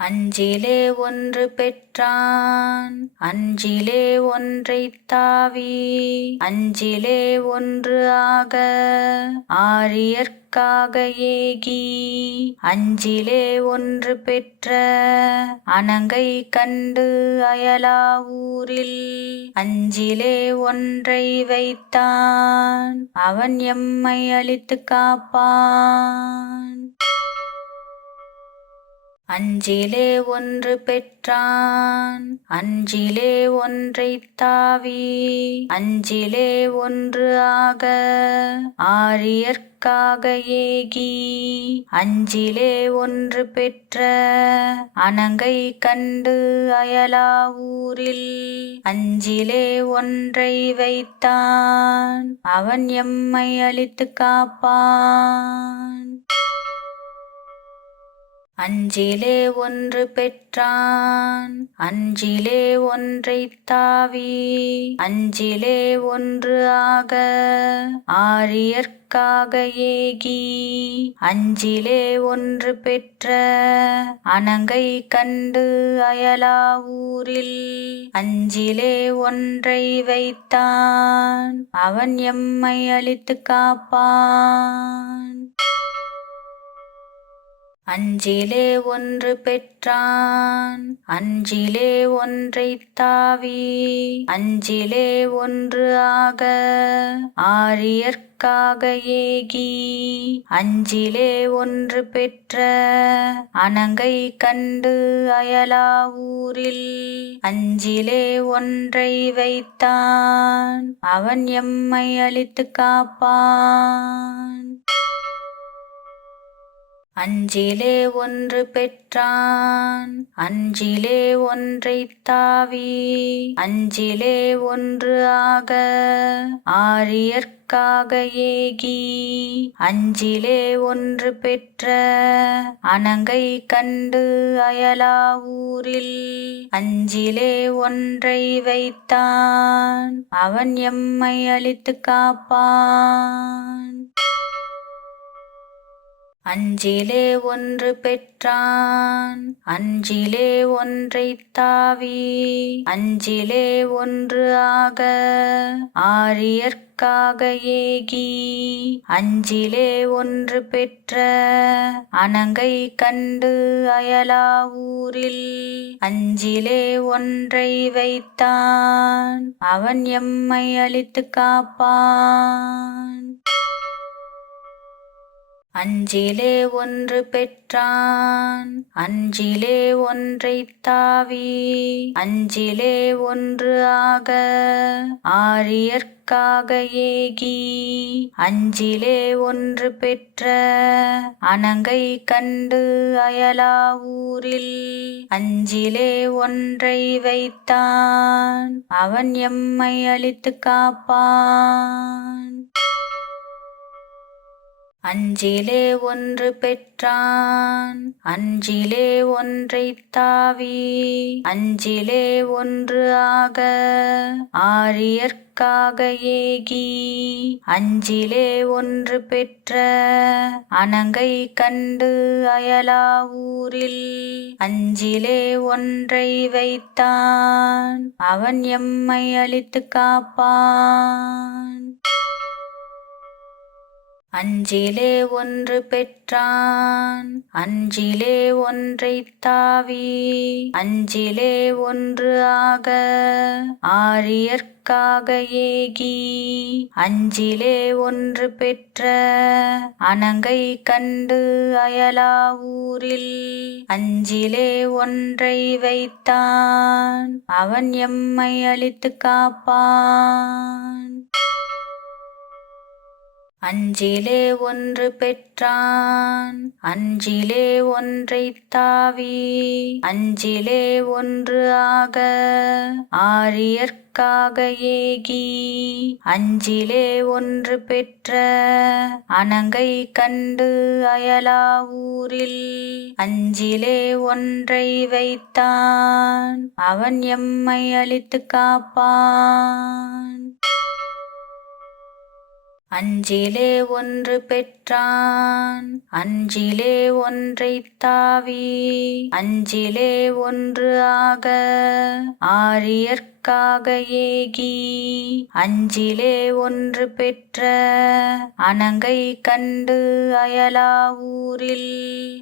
அஞ்சிலே ஒன்று பெற்றான் அஞ்சிலே ஒன்றைத் தாவி அஞ்சிலே ஒன்று ஆக ஆரியர்க்காக ஏகி அஞ்சிலே ஒன்று பெற்ற அணங்கை கண்டு அயலா ஊரில் அஞ்சிலே ஒன்றை வைத்தான் அவன் எம்மை அழித்து காப்பான். அஞ்சிலே ஒன்று பெற்றான் அஞ்சிலே ஒன்றைத் தாவி அஞ்சிலே ஒன்று ஆக ஆரியர்க்காக ஏகி அஞ்சிலே ஒன்று பெற்ற அணங்கை கண்டு அயலா ஊரில் அஞ்சிலே ஒன்றை வைத்தான் அவன் எம்மை அழித்து காப்பான். அஞ்சிலே ஒன்று பெற்றான் அஞ்சிலே ஒன்றைத் தாவி அஞ்சிலே ஒன்று ஆக ஆரியர்க்காக ஏகி அஞ்சிலே ஒன்று பெற்ற அணங்கை கண்டு அயலா ஊரில் அஞ்சிலே ஒன்றை வைத்தான் அவன் எம்மை அழித்து காப்பான். அஞ்சிலே ஒன்று பெற்றான் அஞ்சிலே ஒன்றைத் தாவி அஞ்சிலே ஒன்று ஆக ஆரியர்க்காக ஏகி அஞ்சிலே ஒன்று பெற்ற அணங்கை கண்டு அயலா ஊரில் அஞ்சிலே ஒன்றை வைத்தான் அவன் எம்மை அழித்து காப்பான். அஞ்சிலே ஒன்று பெற்றான் அஞ்சிலே ஒன்றைத் தாவி அஞ்சிலே ஒன்று ஆக ஆரியர்க்காக ஏகி அஞ்சிலே ஒன்று பெற்ற அணங்கை கண்டு அயலா ஊரில் அஞ்சிலே ஒன்றை வைத்தான் அவன் எம்மை அழித்து காப்பான். அஞ்சிலே ஒன்று பெற்றான் அஞ்சிலே ஒன்றைத் தாவி அஞ்சிலே ஒன்று ஆக ஆரியர்க்காக ஏகி அஞ்சிலே ஒன்று பெற்ற அணங்கை கண்டு அயலா ஊரில் அஞ்சிலே ஒன்றை வைத்தான் அவன் எம்மை அழித்து காப்பான். அஞ்சிலே ஒன்று பெற்றான் அஞ்சிலே ஒன்றைத் தாவி அஞ்சிலே ஒன்று ஆக ஆரியர்க்காக ஏகி அஞ்சிலே ஒன்று பெற்ற அணங்கை கண்டு அயலா ஊரில் அஞ்சிலே ஒன்றை வைத்தான் அவன் எம்மை அழித்து காப்பான். அஞ்சிலே ஒன்று பெற்றான் அஞ்சிலே ஒன்றைத் தாவி அஞ்சிலே ஒன்று ஆக ஆரியர்க்காக ஏகி அஞ்சிலே ஒன்று பெற்ற அணங்கை கண்டு அயலா ஊரில் அஞ்சிலே ஒன்றை வைத்தான் அவன் எம்மை அழித்து காப்பான். அஞ்சிலே ஒன்று பெற்றான் அஞ்சிலே ஒன்றைத் தாவி அஞ்சிலே ஒன்று ஆக ஆரியர்க்காக ஏகி அஞ்சிலே ஒன்று பெற்ற அணங்கை கண்டு அயலா ஊரில் அஞ்சிலே ஒன்றை வைத்தான் அவன் எம்மை அழித்து காப்பான். அஞ்சிலே ஒன்று பெற்றான் அஞ்சிலே ஒன்றைத் தாவி அஞ்சிலே ஒன்று ஆக ஆரியர்க்காக ஏகி அஞ்சிலே ஒன்று பெற்ற அணங்கை கண்டு அயலா ஊரில் அஞ்சிலே ஒன்றை வைத்தான் அவன் எம்மை அழித்து காப்பான். அஞ்சிலே ஒன்று பெற்றான் அஞ்சிலே ஒன்றைத் தாவி அஞ்சிலே ஒன்று ஆக ஆரியர்க்காக ஏகி அஞ்சிலே ஒன்று பெற்ற அணங்கை கண்டு அயலா ஊரில்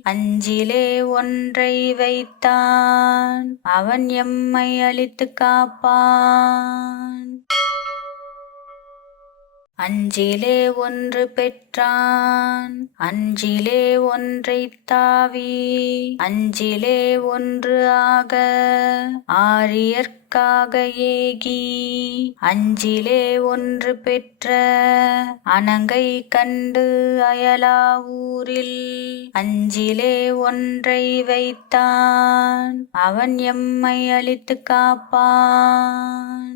அஞ்சிலே ஒன்றை வைத்தான் அவன் எம்மை அழித்து காப்பான். அஞ்சிலே ஒன்று பெற்றான் அஞ்சிலே ஒன்றைத் தாவி அஞ்சிலே ஒன்று ஆக ஆரியர்க்காக ஏகி அஞ்சிலே ஒன்று பெற்ற அணங்கை கண்டு அயலா ஊரில் அஞ்சிலே ஒன்றை வைத்தான் அவன் எம்மை அழித்து காப்பான்.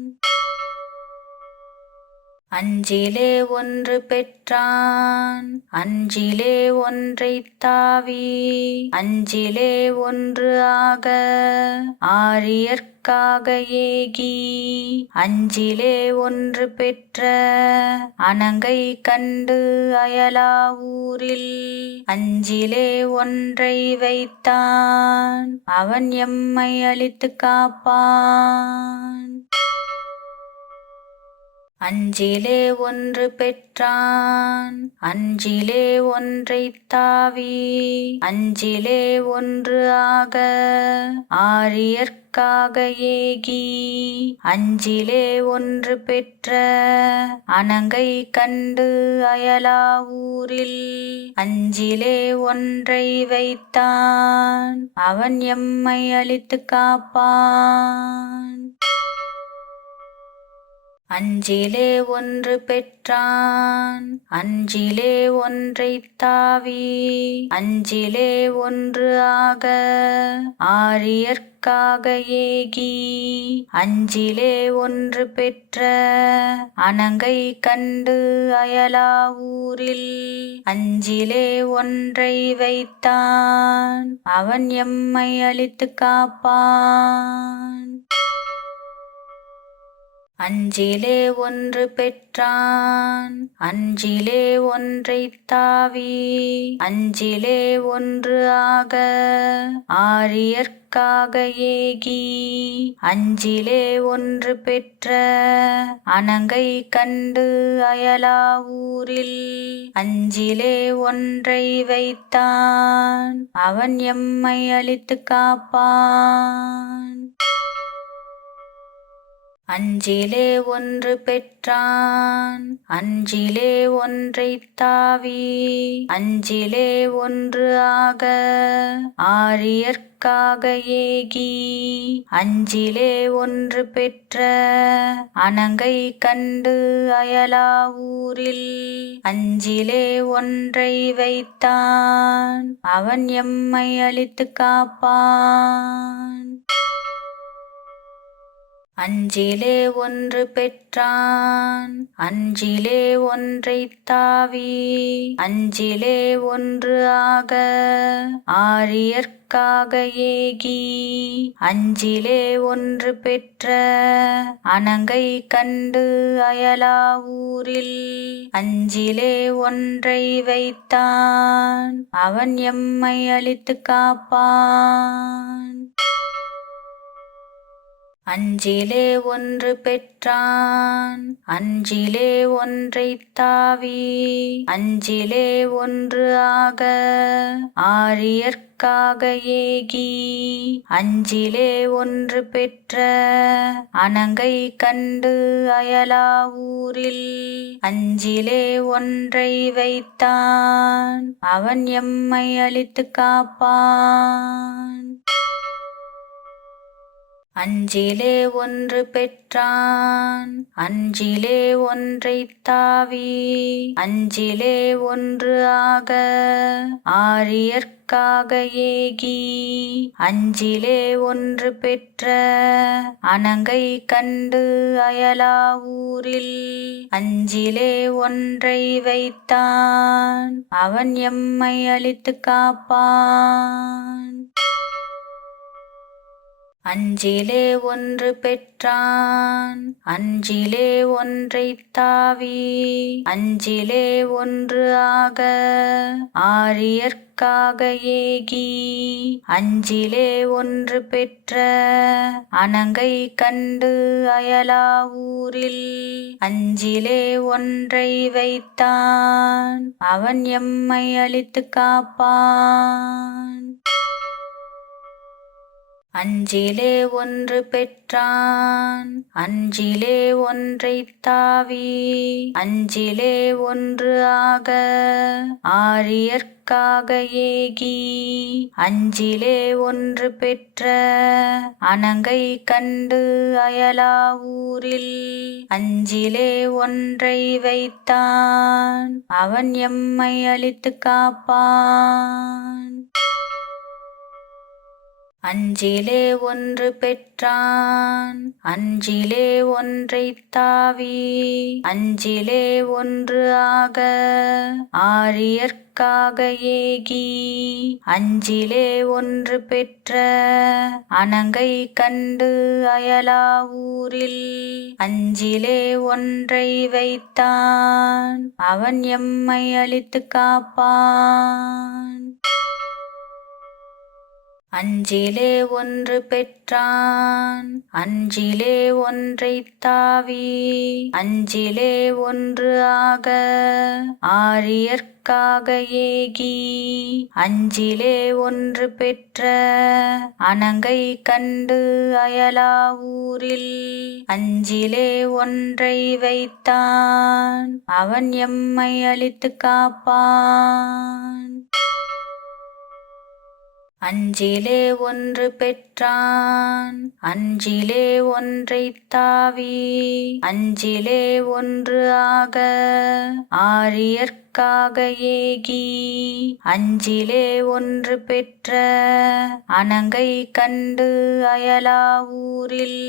அஞ்சிலே ஒன்று பெற்றான் அஞ்சிலே ஒன்றைத் தாவி அஞ்சிலே ஒன்று ஆக ஆரியர்க்காக ஏகி அஞ்சிலே ஒன்று பெற்ற அணங்கை கண்டு அயலா ஊரில் அஞ்சிலே ஒன்றை வைத்தான் அவன் எம்மை அழித்து காப்பான். அஞ்சிலே ஒன்று பெற்றான் அஞ்சிலே ஒன்றைத் தாவி அஞ்சிலே ஒன்று ஆக ஆரியர்க்காக ஏகி அஞ்சிலே ஒன்று பெற்ற அணங்கை கண்டு அயலா ஊரில் அஞ்சிலே ஒன்றை வைத்தான் அவன் எம்மை அழித்து காப்பான். அஞ்சிலே ஒன்று பெற்றான் அஞ்சிலே ஒன்றைத் தாவி அஞ்சிலே ஒன்று ஆக ஆரியர்க்காக ஏகி அஞ்சிலே ஒன்று பெற்ற அணங்கை கண்டு அயலா ஊரில் அஞ்சிலே ஒன்றை வைத்தான் அவன் எம்மை அழித்து காப்பான். அஞ்சிலே ஒன்று பெற்றான் அஞ்சிலே ஒன்றைத் தாவி அஞ்சிலே ஒன்று ஆக ஆரியர்க்காக ஏகி அஞ்சிலே ஒன்று பெற்ற அணங்கை கண்டு அயலா ஊரில் அஞ்சிலே ஒன்றை வைத்தான் அவன் எம்மை அழித்து காப்பான். அஞ்சிலே ஒன்று பெற்றான் அஞ்சிலே ஒன்றைத் தாவி அஞ்சிலே ஒன்று ஆக ஆரியர்க்காக ஏகி அஞ்சிலே ஒன்று பெற்ற அணங்கை கண்டு அயலா ஊரில் அஞ்சிலே ஒன்றை வைத்தான் அவன் எம்மை அழித்து காப்பான். அஞ்சிலே ஒன்று பெற்றான் அஞ்சிலே ஒன்றைத் தாவி அஞ்சிலே ஒன்று ஆக ஆரியர்க்காக ஏகி அஞ்சிலே ஒன்று பெற்ற அணங்கை கண்டு அயலா ஊரில் அஞ்சிலே ஒன்றை வைத்தான் அவன் எம்மை அழித்து காப்பான். அஞ்சிலே ஒன்று பெற்றான் அஞ்சிலே ஒன்றைத் தாவி அஞ்சிலே ஒன்று ஆக ஆரியர்க்காக ஏகி அஞ்சிலே ஒன்று பெற்ற அணங்கை கண்டு அயலா ஊரில் அஞ்சிலே ஒன்றை வைத்தான் அவன் எம்மை அழித்து காப்பான். அஞ்சிலே ஒன்று பெற்றான் அஞ்சிலே ஒன்றைத் தாவி அஞ்சிலே ஒன்று ஆக ஆரியர்க்காக ஏகி அஞ்சிலே ஒன்று பெற்ற அணங்கை கண்டு அயலா ஊரில் அஞ்சிலே ஒன்றை வைத்தான் அவன் எம்மை அழித்து காப்பான். அஞ்சிலே ஒன்று பெற்றான் அஞ்சிலே ஒன்றைத் தாவி அஞ்சிலே ஒன்று ஆக ஆரியர்க்காக ஏகி அஞ்சிலே ஒன்று பெற்ற அணங்கை கண்டு அயலா ஊரில் அஞ்சிலே ஒன்றை வைத்தான் அவன் எம்மை அழித்து காப்பான். அஞ்சிலே ஒன்று பெற்றான் அஞ்சிலே ஒன்றைத் தாவி அஞ்சிலே ஒன்று ஆக ஆரியர்க்காக ஏகி அஞ்சிலே ஒன்று பெற்ற அணங்கை கண்டு அயலா ஊரில் அஞ்சிலே ஒன்றை வைத்தான் அவன் எம்மை அழித்து காப்பான். அஞ்சிலே ஒன்று பெற்றான் அஞ்சிலே ஒன்றைத் தாவி அஞ்சிலே ஒன்று ஆக ஆரியர்க்காக ஏகி அஞ்சிலே ஒன்று பெற்ற அணங்கை கண்டு அயலா ஊரில் அஞ்சிலே ஒன்றை வைத்தான் அவன் எம்மை அழித்து காப்பான். அஞ்சிலே ஒன்று பெற்றான் அஞ்சிலே ஒன்றைத் தாவி அஞ்சிலே ஒன்று ஆக ஆரியர்க்காக ஏகி அஞ்சிலே ஒன்று பெற்ற அணங்கை கண்டு அயலா ஊரில் அஞ்சிலே ஒன்றை வைத்தான் அவன் எம்மை அழித்து காப்பான். அஞ்சிலே ஒன்று பெற்றான் அஞ்சிலே ஒன்றைத் தாவி அஞ்சிலே ஒன்று ஆக ஆரியர்க்காக ஏகி அஞ்சிலே ஒன்று பெற்ற அணங்கை கண்டு அயலா ஊரில்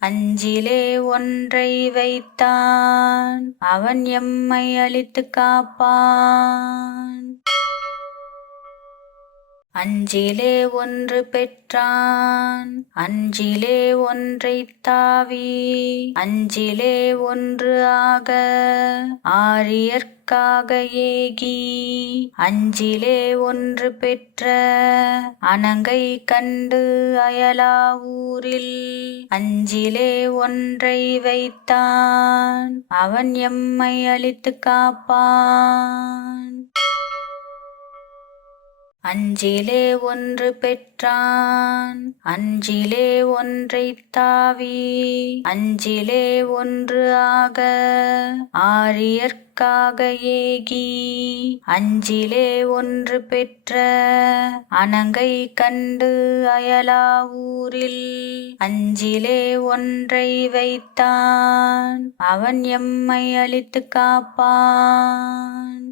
அஞ்சிலே ஒன்றை வைத்தான் அவன் எம்மை அழித்து காப்பான். அஞ்சிலே ஒன்று பெற்றான் அஞ்சிலே ஒன்றைத் தாவி அஞ்சிலே ஒன்று ஆக ஆரியர்க்காக ஏகி அஞ்சிலே ஒன்று பெற்ற அணங்கை கண்டு அயலா ஊரில் அஞ்சிலே ஒன்றை வைத்தான் அவன் எம்மை அழித்து காப்பான். அஞ்சிலே ஒன்று பெற்றான் அஞ்சிலே ஒன்றைத் தாவி அஞ்சிலே ஒன்று ஆக ஆரியர்க்காக ஏகி அஞ்சிலே ஒன்று பெற்ற அணங்கை கண்டு அயலா ஊரில் அஞ்சிலே ஒன்றை வைத்தான் அவன் எம்மை அழித்து காப்பான்.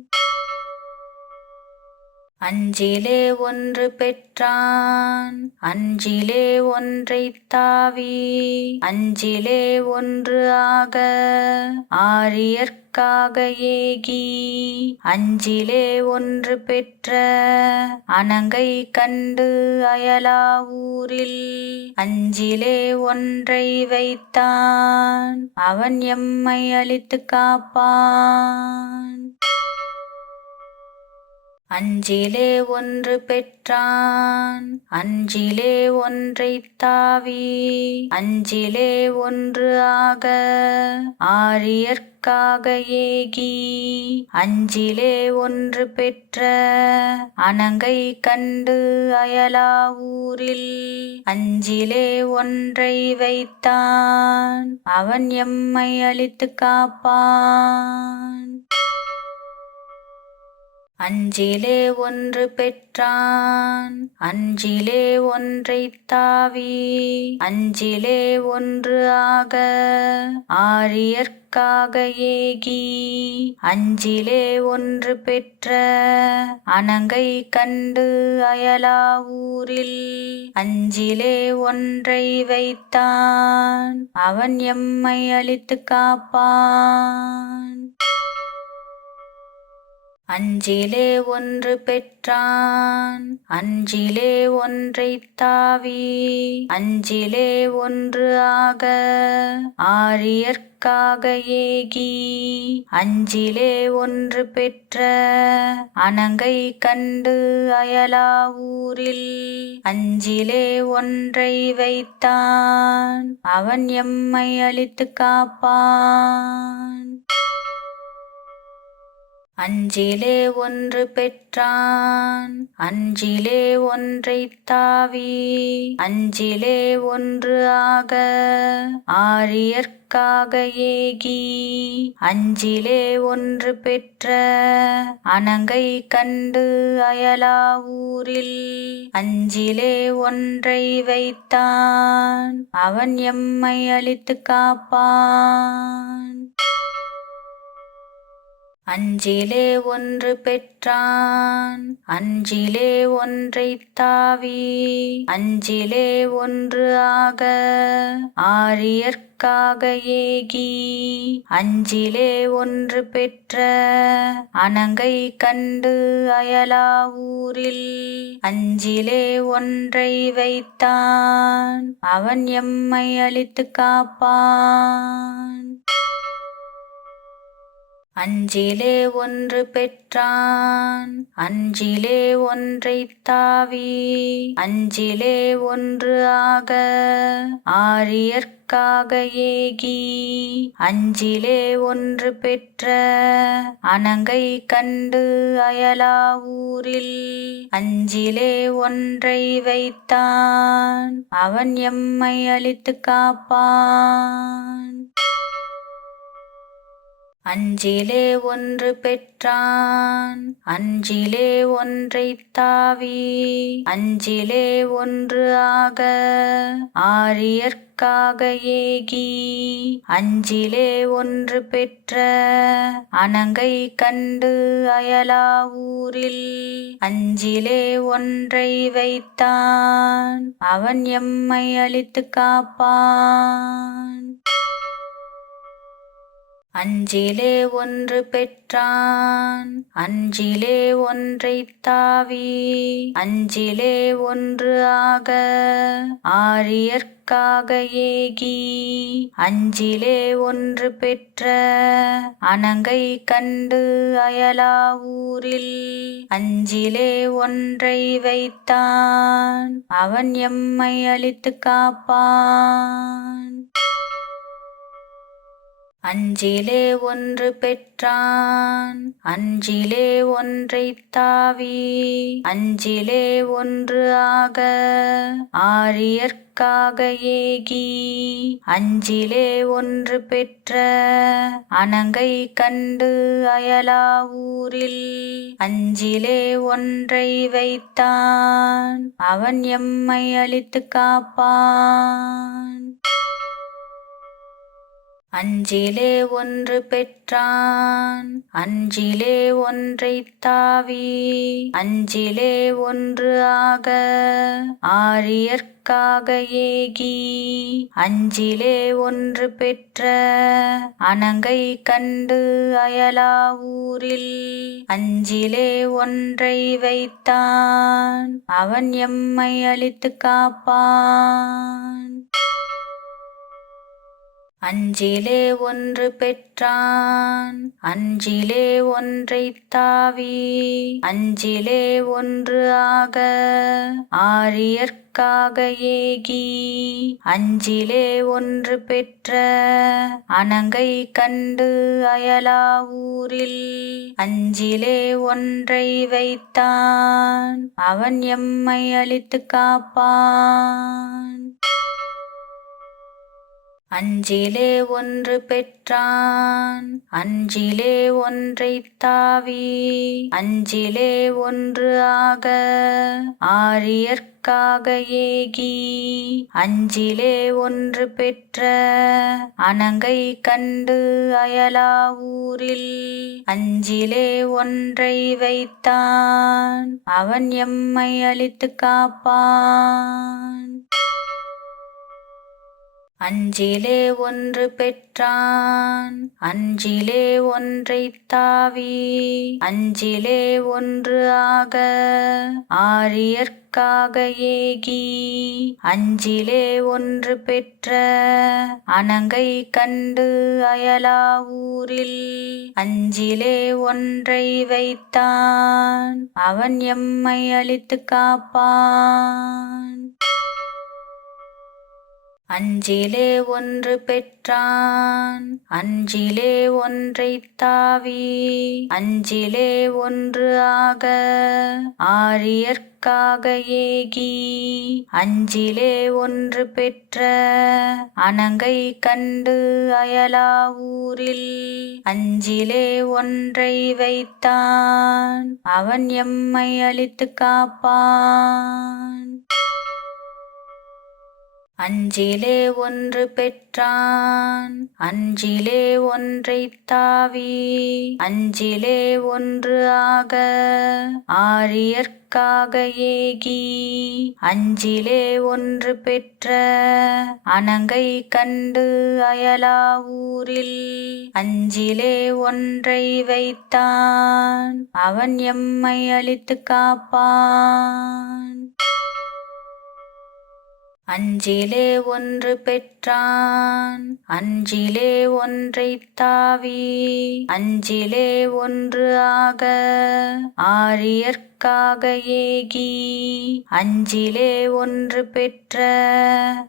அஞ்சிலே ஒன்று பெற்றான் அஞ்சிலே ஒன்றைத் தாவி அஞ்சிலே ஒன்று ஆக ஆரியர்க்காக ஏகி அஞ்சிலே ஒன்று பெற்ற அணங்கை கண்டு அயலா ஊரில் அஞ்சிலே ஒன்றை வைத்தான் அவன் எம்மை அழித்து காப்பான். அஞ்சிலே ஒன்று பெற்றான் அஞ்சிலே ஒன்றைத் தாவி அஞ்சிலே ஒன்று ஆக ஆரியர்க்காக ஏகி அஞ்சிலே ஒன்று பெற்ற அணங்கை கண்டு அயலா ஊரில் அஞ்சிலே ஒன்றை வைத்தான் அவன் எம்மை அழித்து காப்பான். அஞ்சிலே ஒன்று பெற்றான் அஞ்சிலே ஒன்றைத் தாவி அஞ்சிலே ஒன்று ஆக ஆரியர்க்காக ஏகி அஞ்சிலே ஒன்று பெற்ற அணங்கை கண்டு அயலா ஊரில் அஞ்சிலே ஒன்றை வைத்தான் அவன் எம்மை அழித்து காப்பான். அஞ்சிலே ஒன்று பெற்றான் அஞ்சிலே ஒன்றைத் தாவி அஞ்சிலே ஒன்று ஆக ஆரியர்க்காக ஏகி அஞ்சிலே ஒன்று பெற்ற அணங்கை கண்டு அயலா ஊரில் அஞ்சிலே ஒன்றை வைத்தான் அவன் எம்மை அழித்து காப்பான். அஞ்சிலே ஒன்று பெற்றான் அஞ்சிலே ஒன்றைத் தாவி அஞ்சிலே ஒன்று ஆக ஆரியர்க்காக ஏகி அஞ்சிலே ஒன்று பெற்ற அணங்கை கண்டு அயலா ஊரில் அஞ்சிலே ஒன்றை வைத்தான் அவன் எம்மை அழித்து காப்பான். அஞ்சிலே ஒன்று பெற்றான் அஞ்சிலே ஒன்றைத் தாவி அஞ்சிலே ஒன்று ஆக ஆரியர்க்காக ஏகி அஞ்சிலே ஒன்று பெற்ற அணங்கை கண்டு அயலா ஊரில் அஞ்சிலே ஒன்றை வைத்தான் அவன் எம்மை அழித்து காப்பான். அஞ்சிலே ஒன்று பெற்றான் அஞ்சிலே ஒன்றைத் தாவி அஞ்சிலே ஒன்று ஆக ஆரியர்க்காக ஏகி அஞ்சிலே ஒன்று பெற்ற அணங்கை கண்டு அயலா ஊரில் அஞ்சிலே ஒன்றை வைத்தான் அவன் எம்மை அழித்துக் காப்பான். அஞ்சிலே ஒன்று பெற்றான் அஞ்சிலே ஒன்றைத் தாவி அஞ்சிலே ஒன்று ஆக ஆரியர்க்காக ஏகி அஞ்சிலே ஒன்று பெற்ற அணங்கை கண்டு அயலா ஊரில் அஞ்சிலே ஒன்றை வைத்தான் அவன் எம்மை அழித்துக் காப்பான். அஞ்சிலே ஒன்று பெற்றான் அஞ்சிலே ஒன்றைத் தாவி அஞ்சிலே ஒன்று ஆக ஆரியர்க்காக ஏகி அஞ்சிலே ஒன்று பெற்ற அணங்கை கண்டு அயலா ஊரில் அஞ்சிலே ஒன்றை வைத்தான் அவன் எம்மை அழித்துக் காப்பான். அஞ்சிலே ஒன்று பெற்றான் அஞ்சிலே ஒன்றைத் தாவி அஞ்சிலே ஒன்று ஆக ஆரியர்க்காக ஏகி அஞ்சிலே ஒன்று பெற்ற அணங்கை கண்டு அயலா ஊரில் அஞ்சிலே ஒன்றை வைத்தான் அவன் எம்மை அழித்துக் காப்பான். அஞ்சிலே ஒன்று பெற்றான் அஞ்சிலே ஒன்றைத் தாவி அஞ்சிலே ஒன்று ஆக ஆரியர்க்காக ஏகி அஞ்சிலே ஒன்று பெற்ற அணங்கை கண்டு அயலா ஊரில் அஞ்சிலே ஒன்றை வைத்தான் அவன் எம்மை அழித்துக் காப்பான். அஞ்சிலே ஒன்று பெற்றான் அஞ்சிலே ஒன்றைத் தாவி அஞ்சிலே ஒன்று ஆக ஆரியர்க்காக ஏகி அஞ்சிலே ஒன்று பெற்ற அணங்கை கண்டு அயலா ஊரில் அஞ்சிலே ஒன்றை வைத்தான் அவன் எம்மை அழித்துக் காப்பான். அஞ்சிலே ஒன்று பெற்றான் அஞ்சிலே ஒன்றைத் தாவி அஞ்சிலே ஒன்று ஆக ஆரியர்க்காக ஏகி அஞ்சிலே ஒன்று பெற்ற அணங்கை கண்டு அயலா ஊரில் அஞ்சிலே ஒன்றை வைத்தான் அவன் எம்மை அழித்துக் காப்பான். அஞ்சிலே ஒன்று பெற்றான் அஞ்சிலே ஒன்றைத் தாவி அஞ்சிலே ஒன்று ஆக ஆரியர்க்காக ஏகி அஞ்சிலே ஒன்று பெற்ற அணங்கை கண்டு அயலா ஊரில் அஞ்சிலே ஒன்றை வைத்தான் அவன் எம்மை அழித்துக் காப்பான். அஞ்சிலே ஒன்று பெற்றான் அஞ்சிலே ஒன்றைத் தாவி அஞ்சிலே ஒன்று ஆக ஆரியர்க்காக ஏகி அஞ்சிலே ஒன்று பெற்ற அணங்கை கண்டு அயலா ஊரில் அஞ்சிலே ஒன்றை வைத்தான் அவன் எம்மை அழித்துக் காப்பான். அஞ்சிலே ஒன்று பெற்றான் அஞ்சிலே ஒன்றைத் தாவி அஞ்சிலே ஒன்று ஆக ஆரியர்க்காக ஏகி அஞ்சிலே ஒன்று பெற்ற அணங்கை கண்டு அயலா ஊரில் அஞ்சிலே ஒன்றை வைத்தான் அவன் எம்மை அழித்துக் காப்பான். அஞ்சிலே ஒன்று பெற்றான் அஞ்சிலே ஒன்றைத் தாவி அஞ்சிலே ஒன்று ஆக ஆரியர்க்காக ஏகி அஞ்சிலே ஒன்று பெற்ற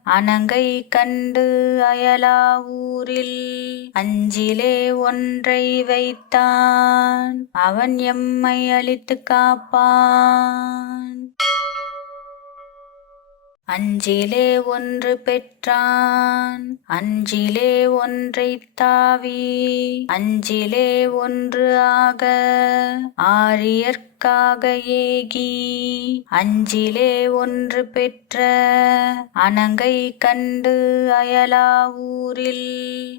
அணங்கை கண்டு அயலா ஊரில் அஞ்சிலே ஒன்றை வைத்தான் அவன் எம்மை அழித்து காப்பான். அஞ்சிலே ஒன்று பெற்றான் அஞ்சிலே ஒன்றைத் தாவி அஞ்சிலே ஒன்று ஆக ஆரியர்க்காக ஏகி அஞ்சிலே ஒன்று பெற்ற அணங்கை கண்டு அயலா ஊரில்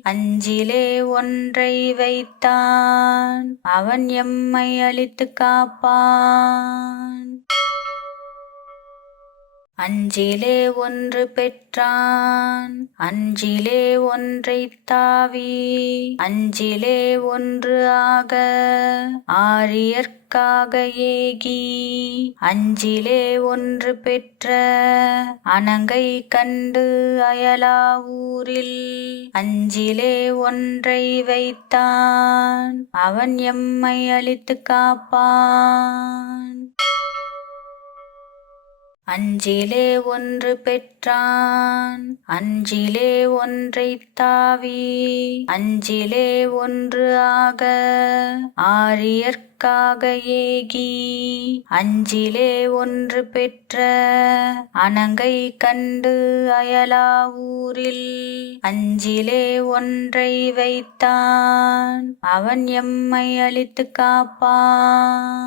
அஞ்சிலே ஒன்றை வைத்தான் அவன் எம்மை அழித்து காப்பான். அஞ்சிலே ஒன்று பெற்றான் அஞ்சிலே ஒன்றைத் தாவி அஞ்சிலே ஒன்று ஆக ஆரியர்க்காக ஏகி அஞ்சிலே ஒன்று பெற்ற அணங்கை கண்டு அயலா ஊரில் அஞ்சிலே ஒன்றை வைத்தான் அவன் எம்மை அழித்து காப்பான். அஞ்சிலே ஒன்று பெற்றான் அஞ்சிலே ஒன்றைத் தாவி அஞ்சிலே ஒன்று ஆக ஆரியர்க்காக ஏகி அஞ்சிலே ஒன்று பெற்ற அணங்கை கண்டு அயலா ஊரில் அஞ்சிலே ஒன்றை வைத்தான் அவன் எம்மை அழித்து காப்பான்.